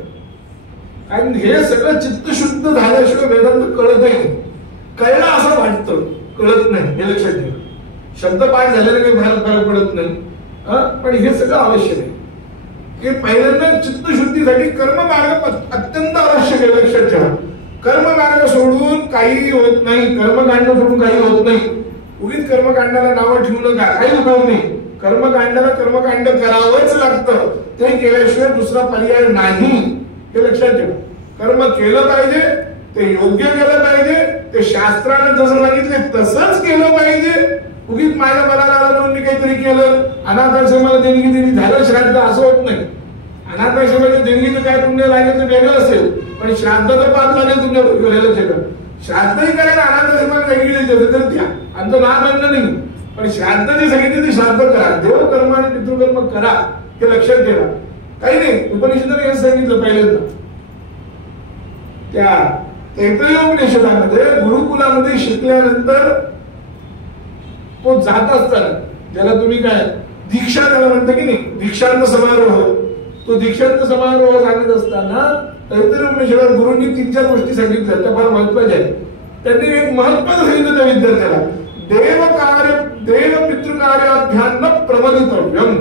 कारण हे सगळं चित्तशुद्ध झाल्याशिवाय वेदांत कळतही नाही. कळलं असं वाटतं, कळत नाही, हे लक्षात ठेवा. शब्द पाठ झालेला काही फरक पडत नाही, पण हे सगळं आवश्यक आहे. की पहिल्यांदा चित्तशुद्धीसाठी कर्म मार्ग अत्यंत आवश्यक आहे, लक्षात ठेवा. कर्म मार्ग सोडून काही होत नाही, कर्मकांड सोडून काही होत नाही. उगीच कर्मकांडाला नावं ठेवू नका, काही उपयोग नाही. कर्मकांडाला कर्मकांड करावंच लागतं, ते केल्याशिवाय दुसरा पर्याय नाही, हे लक्षात ठेवा. कर्म केलं पाहिजे, ते योग्य केलं पाहिजे, ते शास्त्राने जसं सांगितले तसंच केलं पाहिजे. उगीच माझ्या मनाला आलं म्हणून मी काहीतरी केलं, अनाथाश्रमाला देणगी दिली, झालं श्राद्ध, असं होत नाही. अनाथाश्रमाच्या देणगीचं काय पुण्य लागेल ते वेगळं असेल, पण श्राद्ध तर पाच लागेल तुमच्या केलं. श्राद्धही करायला अनाथाश्रमाला देणगी द्यायची असेल तर द्या, आमचं नाव बंद नाही. पण श्राद्ध जे सांगितले ते श्राद्ध करा, देवकर्म आणि पितृकर्म करा, हे लक्षात ठेवा. काही नाही, उपनिषदाने हे सांगितलं पहिल्यांदा. त्या तैत्तिरीयोपनिषदामध्ये गुरुकुलामध्ये शिकल्यानंतर तो जात असताना, ज्याला तुम्ही काय दीक्षा त्याला म्हणता की नाही, दीक्षांत समारोह, तो दीक्षांत समारोह सांगत असताना तैत्तिरीयोपनिषदात गुरूंनी 3-4 गोष्टी सांगितल्या, त्या फार महत्वाच्या आहेत. त्यांनी एक महत्वाचं सांगितलं त्या विद्यार्थ्याला, देव पितृकार्याभ्यान्न प्रमदितव्यम.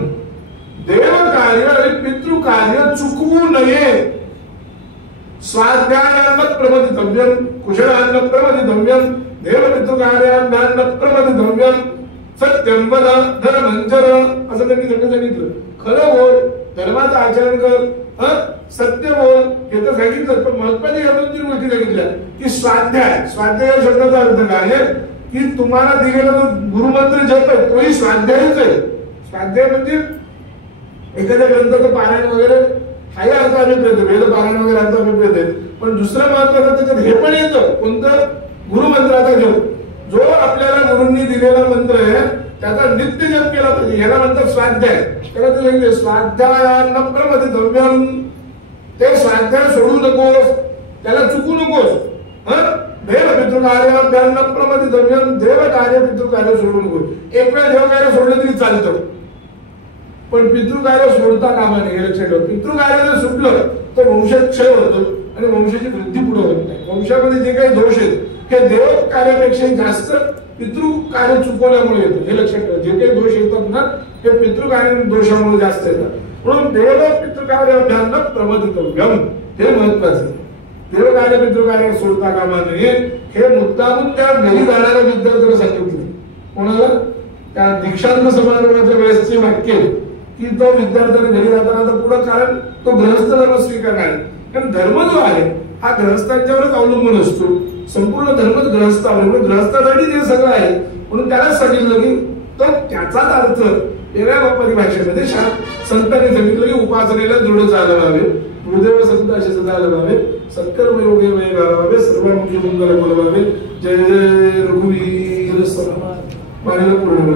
देवकार्य आणि पितृकार्य चुकवू नये. स्वाध्यायान्न प्रमदितव्यम, कुशलान्न प्रमदितव्यम, देवपितृकार्याभ्यान्न प्रमदितव्यम, सत्यं वद धर्मञ्चर, असं त्यांनी सांगितलं. खरं बोल, धर्माचं आचरण कर, सत्य बोल, हे तर सांगितलं. पण महत्वाच्या या 2-3 गोष्टी सांगितल्या की स्वाध्याय. स्वाध्याय या शब्दाचा अर्थ काय आहे की तुम्हाला दिलेला जो गुरुमंत्र जप आहे तोही स्वाध्यायच आहे. स्वाध्याय म्हणजे एखाद्या ग्रंथाचं पारायण वगैरे, हाही अर्थ अभिप्रेत, वेद पारायण वगैरे अर्थ अभिप्रेत आहे. पण दुसरं महत्वाचं त्याच्यात हे पण येतं, कोणतं, गुरुमंत्राचा जप. जो आपल्याला गुरूंनी दिलेला मंत्र आहे त्याचा नित्य जप केला पाहिजे, याला म्हणतात स्वाध्याय. त्याला ते सांगितले स्वाध्यायान्न प्रमदितव्यम. ते स्वाध्याय सोडू नकोस, त्याला चुकू नकोस. देव पितृकार्याभ्यान्न प्रमदितव्यम, देव कार्य पितृकार्य सोडू नकोस. एक वेळ देव कार्य सोडलं तरी चालतं, पण पितृकार्य सोडता कामा नये, हे लक्षात ठेवा. पितृकार्य जर सुटलं तर वंशक्षय होतो आणि वंशाची वृद्धी पुढे होत नाही. वंशामध्ये जे काही दोष आहेत हे देव कार्यापेक्षा जास्त पितृकार्य चुकवल्यामुळे येतं, हे लक्षात ठेवा. जे काही दोष येतात ना हे पितृकार्य दोषामुळे जास्त येतात. म्हणून देव पितृकार्याभ्यान्न प्रमदितव्यम, हे महत्वाचं. देवकार्य पितृकार्य सोडता कामा नये, हे मुद्दामून त्या घरी जाणाऱ्या विद्यार्थ्याला सांगितले. कोणाला? त्या दीक्षांत समारोहाच्या वेळेसचे वाक्य की तो विद्यार्थ्याने घरी जाताना तर पुढं, कारण तो गृहस्थ धर्म स्वीकारणार आहे. कारण धर्म जो आहे हा गृहस्थांच्यावरच अवलंबून असतो. संपूर्ण धर्मच ग्रहस्थ अवलंबून, गृहस्थासाठी ते सगळं आहे. म्हणून त्यालाच सांगितलं की तर त्याचाच अर्थ वेगळ्या परिभाषेमध्ये संतांनी सांगितलं की उपासनेला दृढ चालवावे, गुरुदेव संत असे सदा लवावे, सत्कर्म योगे वय घालावे, सर्वांमुखी मंगल बोलवावे. जय जय रघुवीर समर्थ. पूर्ण